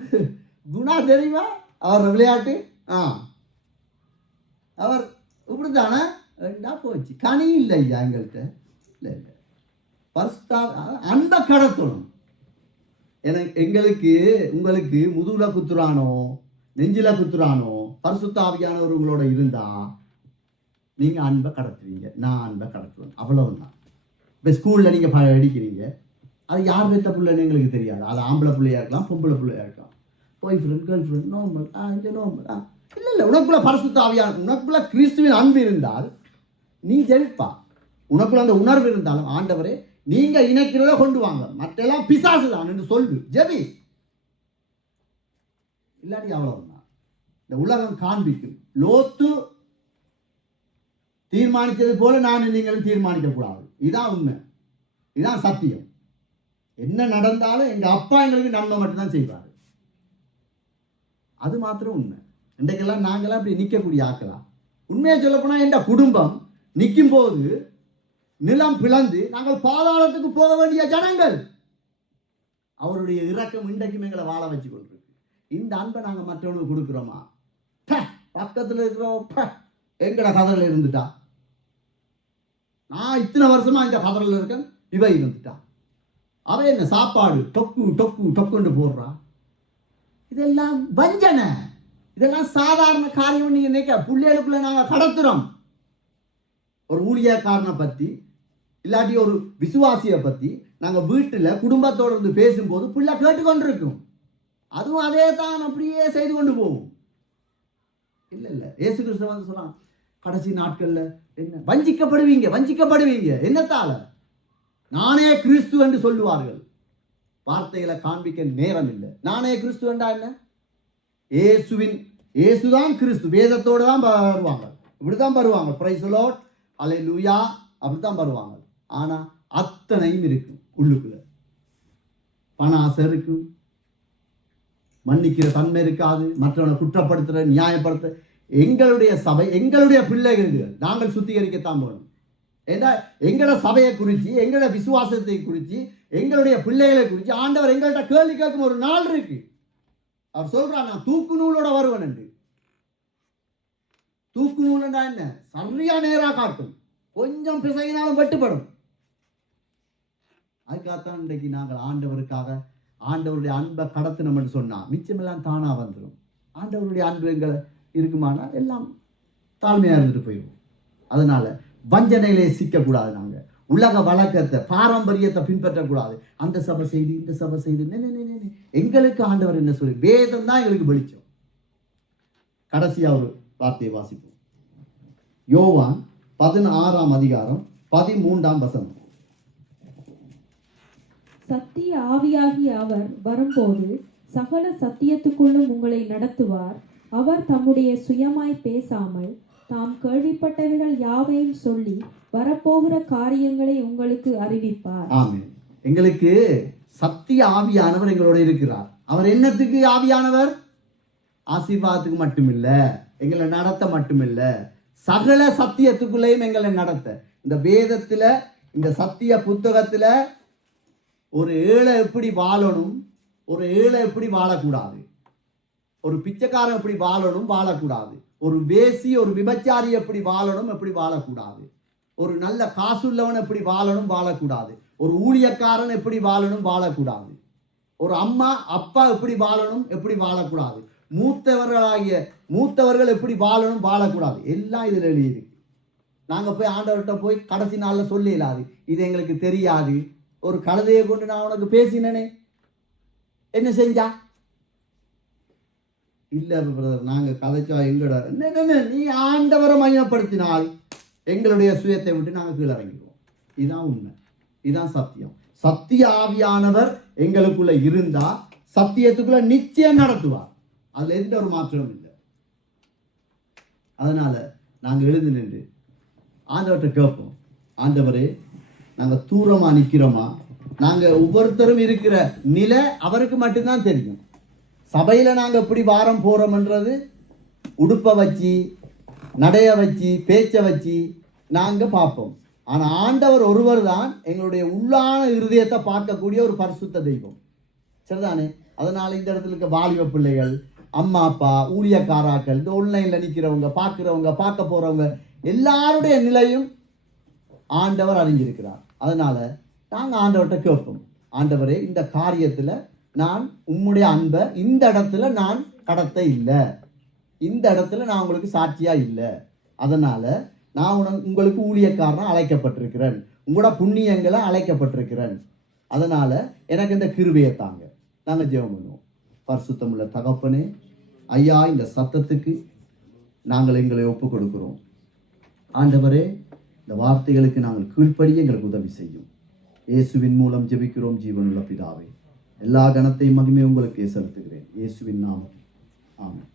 குணா தெரியுமா? அவர் விளையாட்டு அவர் இப்படித்தானே ரெண்டா போச்சு. கனி இல்லை ஐயா எங்கள்கிட்ட. இல்லை இல்லை, பரிசுத்த அன்பை கடத்தணும். எங்களுக்கு உங்களுக்கு முதுகுல குத்துறானோ நெஞ்சில குத்துறானோ பரிசுத்த ஆவியானவர் உங்களோட இருந்தா நீங்க அன்பை கடத்துவீங்க, நான் அன்பை கடத்துவேன். அவ்வளவுதான். இப்போ ஸ்கூல்ல நீங்க அடிக்கிறீங்க, அது யார் பெற்ற பிள்ளைன்னு எங்களுக்கு தெரியாது. அது ஆம்பளை பிள்ளையா இருக்கலாம், பொம்பளை பிள்ளையா இருக்கலாம், பாய் ஃப்ரெண்ட் கேர்ள் ஃப்ரெண்ட், நோம்பல் இங்கே நோம்பல். இல்லை இல்லை, உனக்குள்ள பரிசுத்த ஆவியான, உனக்குள்ள கிறிஸ்துவின் அன்பு இருந்தால் நீ ஜெயிப்பா. உனக்குள்ள அந்த உணர்வு இருந்தாலும் ஆண்டவரே நீங்க இணைக்கிறத கொண்டு வாங்க, மற்றெல்லாம் பிசாசு தான் என்று சொல்லு, ஜெபி. இல்லாட்டி அவ்வளவுதான். இந்த உலகம் காண்பிக்கும். லோத்து தீர்மானித்தது போல நான் நீங்களும் தீர்மானிக்க கூடாது. இதான் உண்மை, இதான் சத்தியம். என்ன நடந்தாலும் எங்க அப்பா எங்களுக்கு நன்மை மட்டும்தான் செய்வார். அது மாத்திரம் உண்மை. இன்றைக்கெல்லாம் நாங்களாம் அப்படி நிற்கக்கூடிய ஆக்கலாம். உண்மையை சொல்ல போனா என்ற குடும்பம் நிற்கும் போது நிலம் பிளந்து நாங்கள் பாதாளத்துக்கு போக வேண்டிய ஜனங்கள். அவருடைய இரக்கம் இன்றைக்கும் எங்களை வாழ வச்சு கொண்டிருக்கு. இந்த அன்பை நாங்கள் மற்றவனுக்கு கொடுக்குறோமா? பக்கத்தில் இருக்கிறோம், எங்கட கதறில் இருந்துட்டா. நான் இத்தனை வருஷமா இந்த கதறில் இருக்கேன், இவ இருந்துட்டா. அவ என்ன சாப்பாடு டொக்கு டொக்கு டொக்குன்னு போடுறா. இதெல்லாம் வஞ்சனை, இதெல்லாம் சாதாரண காரியம். நீங்க நினைக்க பிள்ளைகளுக்குள்ள நாங்கள் கடத்துறோம். ஒரு ஊழியக்காரனை பற்றி இல்லாட்டி ஒரு விசுவாசியை பற்றி நாங்கள் வீட்டில் குடும்பத்தோடு இருந்து பேசும்போது பிள்ளை கேட்டுக்கொண்டிருக்கும். அதுவும் அதே தான் அப்படியே செய்து கொண்டு போகும். இல்லை இல்லை, இயேசு கிறிஸ்து வந்து சொல்லலாம், கடைசி நாட்களில் என்ன வஞ்சிக்கப்படுவீங்க, வஞ்சிக்கப்படுவீங்க. என்னத்தால? நானே கிறிஸ்து என்று சொல்லுவார்கள். வார்த்தைகளை காண்பிக்க நேரம் இல்லை. நானே கிறிஸ்து என்றா என்ன? இயேசுதான் கிறிஸ்து. வேதத்தோடு தான் வருவாங்க, இப்படித்தான் வருவாங்க. பிரைஸ் தி லார்ட், அல்லேலூயா, அப்படித்தான் வருவாங்க. ஆனா அத்தனையும் இருக்கும் உள்ளுக்குள்ள. பண ஆசை இருக்கும், மன்னிக்கிற தன்மை இருக்காது, மற்றவனை குற்றப்படுத்துற நியாயப்படுத்த. எங்களுடைய சபை எங்களுடைய பிள்ளைகள் நாங்கள் சுத்திகரிக்கத்தான் போகணும். ஏன்னா எங்களோட சபையை குறித்து, எங்களோட விசுவாசத்தை குறித்து, எங்களுடைய பிள்ளைகளை குறித்து ஆண்டவர் எங்கள்கிட்ட கேள்வி கேட்கும் ஒரு நாள் இருக்கு. அவர் சொல்றார், நான் தூக்கு நூலோட வருவேன் என்று. தூக்கு நூலுண்டா என்ன? சரியா நேரா காட்டும், கொஞ்சம் பிசையினாலும் வெட்டுப்படும். அதுக்காகத்தான் இன்றைக்கு நாங்கள் ஆண்டவருக்காக ஆண்டவருடைய அன்பை கடத்தினோம் என்று சொன்னா மிச்சமெல்லாம் தானா வந்துடும். ஆண்டவருடைய அன்பு எங்களை இருக்குமானா எல்லாம் தாழ்மையா இருந்துட்டு போயிடும். அதனால வஞ்சனையிலே சிக்கக்கூடாது. நாங்க உலக வழக்கத்தை பாரம்பரியத்தை பின்பற்றக்கூடாது. அந்த சபை செய்து இந்த சபை செய்து எங்களுக்கு ஆண்டவர் என்ன சொல்லி, வேதம் தான் எங்களுக்கு வெளிச்சம். கடைசியா ஒரு வார்த்தையை வாசிப்போம். யோவான் 16ஆம் அதிகாரம் 13ஆம் வசனம். சத்திய ஆவியாகிய அவர் வரும்போது சகல சத்தியத்துக்குள்ளும் உங்களை நடத்துவார். அவர் தம்முடைய சுயமாய் பேசாமல் தாம் கேள்விப்பட்டவைகள் யாவையும் சொல்லி வரப்போகிற காரியங்களை உங்களுக்கு அறிவிப்பார். ஆமென். எங்களுக்கு சத்திய ஆவியானவர் எங்களோட இருக்கிறார். அவர் என்னத்துக்கு ஆவியானவர்? ஆசீர்வாதத்துக்கு மட்டுமில்ல, எங்களை நடத்த மட்டுமில்ல, சகல சத்தியத்துக்குள்ளேயும் எங்களை நடத்த. இந்த வேதத்துல, இந்த சத்திய புத்தகத்துல ஒரு ஏழை எப்படி வாழணும், ஒரு ஏழை எப்படி வாழக்கூடாது, ஒரு பிச்சைக்காரன் எப்படி வாழணும் வாழக்கூடாது, ஒரு வேசி ஒரு விபச்சாரி எப்படி வாழணும் எப்படி வாழக்கூடாது, ஒரு நல்ல காசுள்ளவன் எப்படி வாழணும் வாழக்கூடாது, ஒரு ஊழியக்காரன் எப்படி வாழணும் வாழக்கூடாது, ஒரு அம்மா அப்பா எப்படி வாழணும் எப்படி வாழக்கூடாது, மூத்தவர்கள் எப்படி வாழணும் வாழக்கூடாது, எல்லாம் இதுல எழுதியிருக்கு. நாங்க போய் ஆண்டவர்கிட்ட போய் கடைசி நாள்ல சொல்ல இயலாது, இது எங்களுக்கு தெரியாது. ஒரு கழுதையை கொண்டு நான் உனக்கு பேசினேனே, என்ன செஞ்சா? இல்ல பிரதர், நாங்க கதைச்சா எங்களோட நீ ஆண்டவரை மையப்படுத்தினால் எங்களுடைய சுயத்தை விட்டு நாங்க கீழே இறங்கிடுவோம். இதுதான் உண்மை, இதுதான் சத்தியம். சத்திய ஆவியானவர் எங்களுக்குள்ள இருந்தா சத்தியத்துக்குள்ள நிச்சயம் நடத்துவார். அதுல எந்த ஒரு மாற்றமும் இல்லை. அதனால நாங்க எழுந்து நின்று ஆண்டவர்கிட்ட கேட்போம், ஆண்டவரே நாங்க தூரமா நிக்கிறோமா? நாங்க ஒவ்வொருத்தரும் இருக்கிற நிலை அவருக்கு மட்டும்தான் தெரியும். சபையில நாங்க எப்படி வாரம் போறோம்ன்றது உடுப்பை வச்சு, நடைய வச்சு, பேச்ச வச்சு நாங்க பார்ப்போம். ஆனா ஆண்டவர் ஒருவர் தான் எங்களுடைய உள்ளான இருதயத்தை பார்க்கக்கூடிய ஒரு பரிசுத்த தெய்வம். சரிதானே? அதனால இந்த இடத்துல இருக்க வாலிப பிள்ளைகள், அம்மா அப்பா, ஊழியக்காராக்கள், இந்த ஆன்லைன்ல நிக்கிறவங்க, பார்க்கிறவங்க, பார்க்க போறவங்க எல்லாருடைய நிலையும் ஆண்டவர் அறிஞ்சிருக்கிறார். அதனால நாங்கள் ஆண்டவர்கிட்ட கேட்போம், ஆண்டவரே இந்த காரியத்தில் நான் உம்முடைய அன்பை இந்த இடத்துல நான் கடத்த இல்லை, இந்த இடத்துல நான் உங்களுக்கு சாட்சியா இல்லை, அதனால நான் உங்களுக்கு ஊழியக்காரனா அழைக்கப்பட்டிருக்கிறேன், உங்களோட புண்ணியங்களை அழைக்கப்பட்டிருக்கிறேன், அதனால எனக்கு இந்த கிருபையை தாங்க. நாங்கள் ஜெபம் பண்ணுவோம். பரிசுத்தமுள்ள தகப்பனே, ஐயா இந்த சத்தத்துக்கு நாங்கள் எங்களை ஒப்பு கொடுக்கிறோம். ஆண்டவரே இந்த வார்த்தைகளுக்கு நாங்கள் கீழ்ப்படிய எங்களுக்கு உதவி செய்யும். இயேசுவின் மூலம் ஜெபிக்கிறோம் ஜீவனுள்ள பிதாவே. எல்லா கனத்தையும் மகிமையும் உங்களுக்கு செலுத்துகிறேன் இயேசுவின் நாமத்தில். ஆமென்.